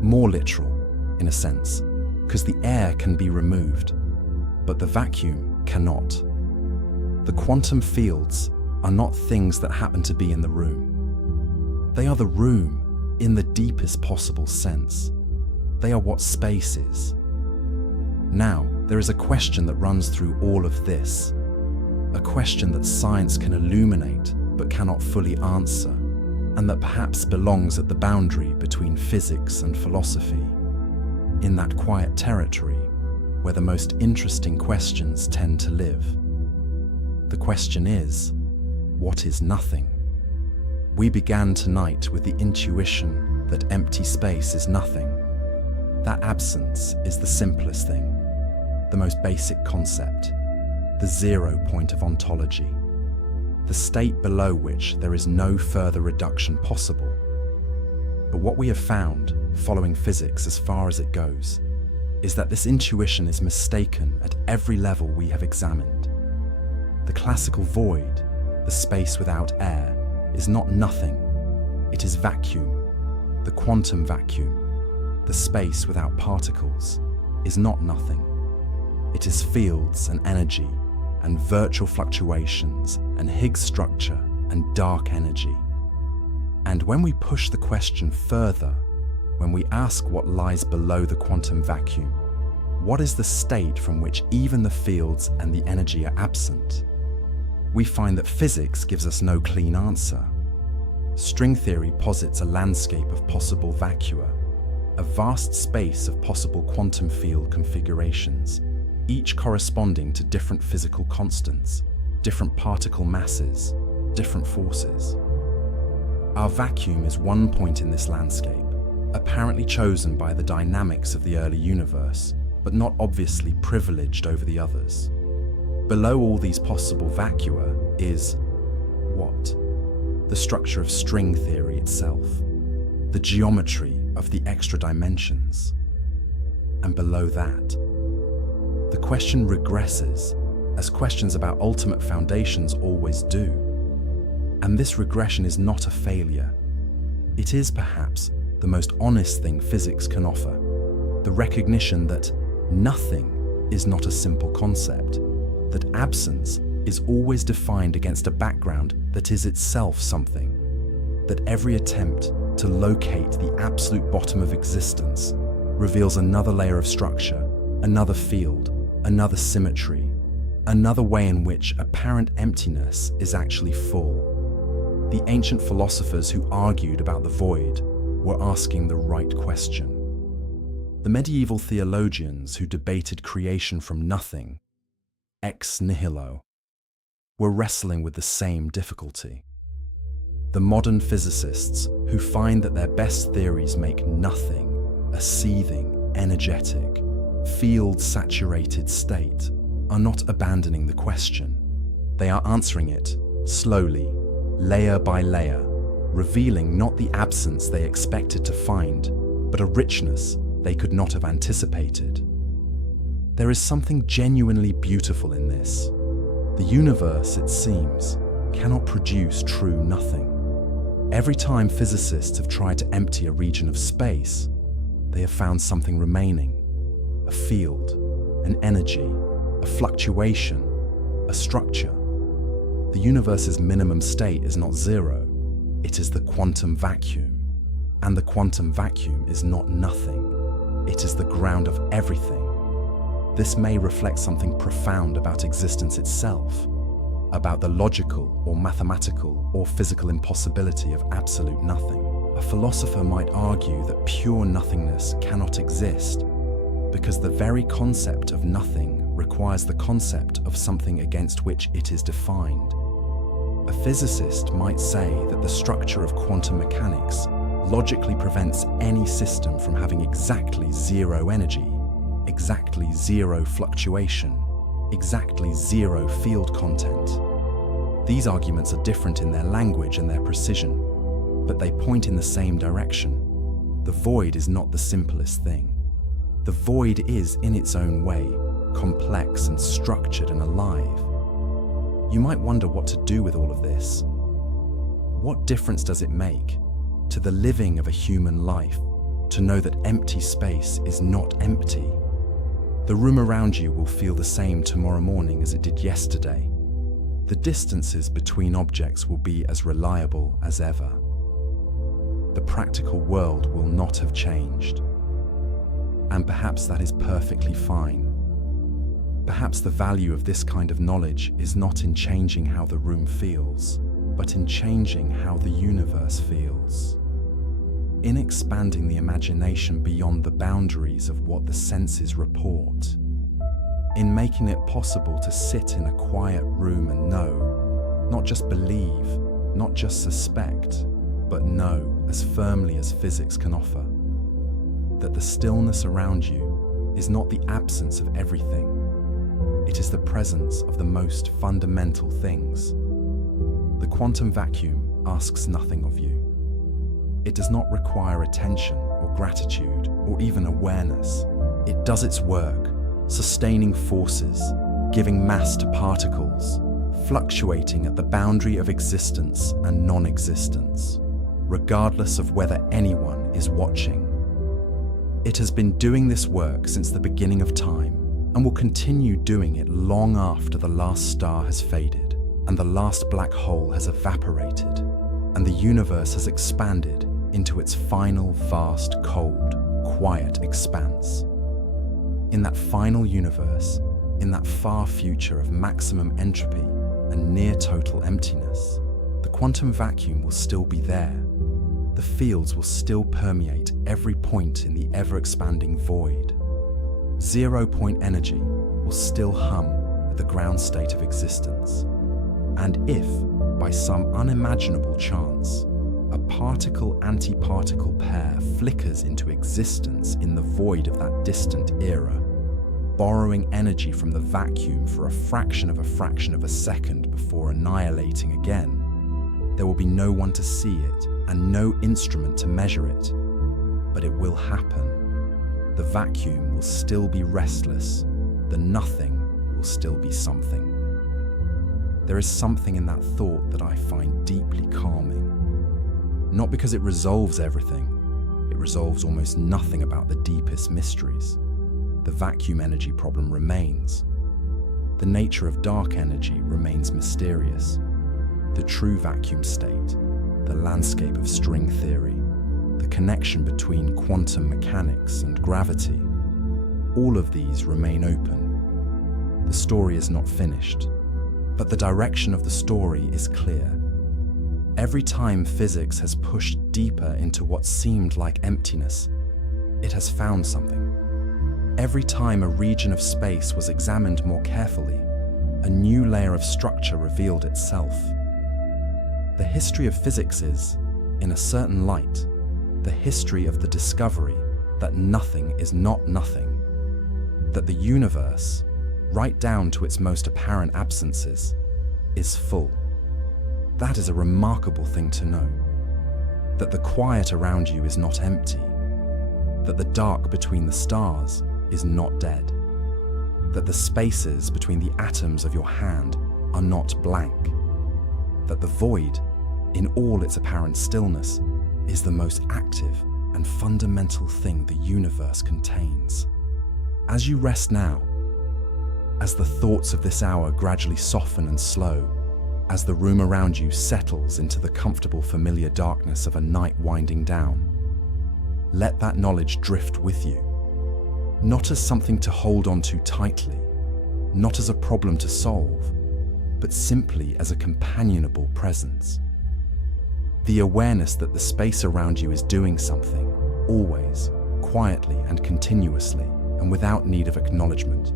More literal, in a sense, because the air can be removed, but the vacuum cannot. The quantum fields are not things that happen to be in the room. They are the room in the deepest possible sense. They are what space is. Now, there is a question that runs through all of this, a question that science can illuminate but cannot fully answer, and that perhaps belongs at the boundary between physics and philosophy, in that quiet territory where the most interesting questions tend to live. The question is, what is nothing? We began tonight with the intuition that empty space is nothing. That absence is the simplest thing, the most basic concept, the 0 point of ontology, the state below which there is no further reduction possible. But what we have found, following physics as far as it goes, is that this intuition is mistaken at every level we have examined. The classical void, the space without air, is not nothing. It is vacuum, the quantum vacuum. The space without particles is not nothing. It is fields and energy and virtual fluctuations and Higgs structure and dark energy. And when we push the question further, when we ask what lies below the quantum vacuum, what is the state from which even the fields and the energy are absent, we find that physics gives us no clean answer. String theory posits a landscape of possible vacua, a vast space of possible quantum field configurations, each corresponding to different physical constants, different particle masses, different forces. Our vacuum is one point in this landscape, apparently chosen by the dynamics of the early universe, but not obviously privileged over the others. Below all these possible vacua is what? The structure of string theory itself, the geometry of the extra dimensions. And below that, the question regresses, as questions about ultimate foundations always do. And this regression is not a failure. It is perhaps the most honest thing physics can offer, the recognition that nothing is not a simple concept, that absence is always defined against a background that is itself something, that every attempt to locate the absolute bottom of existence reveals another layer of structure, another field, another symmetry, another way in which apparent emptiness is actually full. The ancient philosophers who argued about the void were asking the right question. The medieval theologians who debated creation from nothing, ex nihilo, were wrestling with the same difficulty. The modern physicists who find that their best theories make nothing a seething, energetic, field-saturated state are not abandoning the question. They are answering it slowly, layer by layer, revealing not the absence they expected to find, but a richness they could not have anticipated. There is something genuinely beautiful in this. The universe, it seems, cannot produce true nothing. Every time physicists have tried to empty a region of space, they have found something remaining. A field, an energy, a fluctuation, a structure. The universe's minimum state is not zero, it is the quantum vacuum. And the quantum vacuum is not nothing, it is the ground of everything. This may reflect something profound about existence itself, about the logical or mathematical or physical impossibility of absolute nothing. A philosopher might argue that pure nothingness cannot exist because the very concept of nothing requires the concept of something against which it is defined. A physicist might say that the structure of quantum mechanics logically prevents any system from having exactly zero energy, exactly zero fluctuation, exactly zero field content. These arguments are different in their language and their precision, but they point in the same direction. The void is not the simplest thing. The void is, in its own way, complex and structured and alive. You might wonder what to do with all of this. What difference does it make to the living of a human life to know that empty space is not empty? The room around you will feel the same tomorrow morning as it did yesterday. The distances between objects will be as reliable as ever. The practical world will not have changed. And perhaps that is perfectly fine. Perhaps the value of this kind of knowledge is not in changing how the room feels, but in changing how the universe feels. In expanding the imagination beyond the boundaries of what the senses report. In making it possible to sit in a quiet room and know, not just believe, not just suspect, but know as firmly as physics can offer, that the stillness around you is not the absence of everything. It is the presence of the most fundamental things. The quantum vacuum asks nothing of you. It does not require attention or gratitude or even awareness. It does its work, sustaining forces, giving mass to particles, fluctuating at the boundary of existence and non-existence, regardless of whether anyone is watching. It has been doing this work since the beginning of time and will continue doing it long after the last star has faded and the last black hole has evaporated and the universe has expanded into its final vast, cold, quiet expanse. In that final universe, in that far future of maximum entropy and near total emptiness, the quantum vacuum will still be there. The fields will still permeate every point in the ever-expanding void. Zero-point energy will still hum at the ground state of existence. And if, by some unimaginable chance, a particle-antiparticle pair flickers into existence in the void of that distant era, borrowing energy from the vacuum for a fraction of a second before annihilating again, there will be no one to see it and no instrument to measure it. But it will happen. The vacuum will still be restless. The nothing will still be something. There is something in that thought that I find deeply calming. Not because it resolves everything. It resolves almost nothing about the deepest mysteries. The vacuum energy problem remains. The nature of dark energy remains mysterious. The true vacuum state, the landscape of string theory, the connection between quantum mechanics and gravity, all of these remain open. The story is not finished, but the direction of the story is clear. Every time physics has pushed deeper into what seemed like emptiness, it has found something. Every time a region of space was examined more carefully, a new layer of structure revealed itself. The history of physics is, in a certain light, the history of the discovery that nothing is not nothing, that the universe, right down to its most apparent absences, is full. That is a remarkable thing to know. That the quiet around you is not empty. That the dark between the stars is not dead. that the spaces between the atoms of your hand are not blank, that the void, in all its apparent stillness, is the most active and fundamental thing the universe contains. As you rest now, as the thoughts of this hour gradually soften and slow, as the room around you settles into the comfortable, familiar darkness of a night winding down, let that knowledge drift with you, not as something to hold on to tightly, not as a problem to solve, but simply as a companionable presence. The awareness that the space around you is doing something, always, quietly and continuously, and without need of acknowledgement.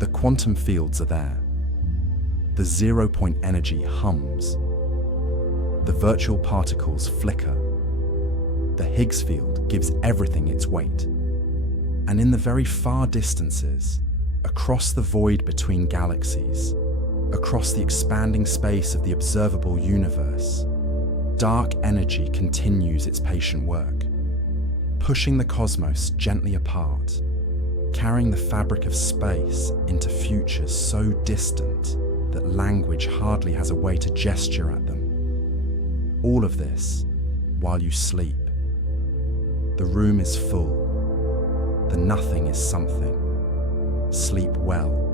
The quantum fields are there. The zero-point energy hums. The virtual particles flicker. The Higgs field gives everything its weight. And in the very far distances, across the void between galaxies, across the expanding space of the observable universe, dark energy continues its patient work, pushing the cosmos gently apart, carrying the fabric of space into futures so distant that language hardly has a way to gesture at them. All of this while you sleep. The room is full. The nothing is something. Sleep well.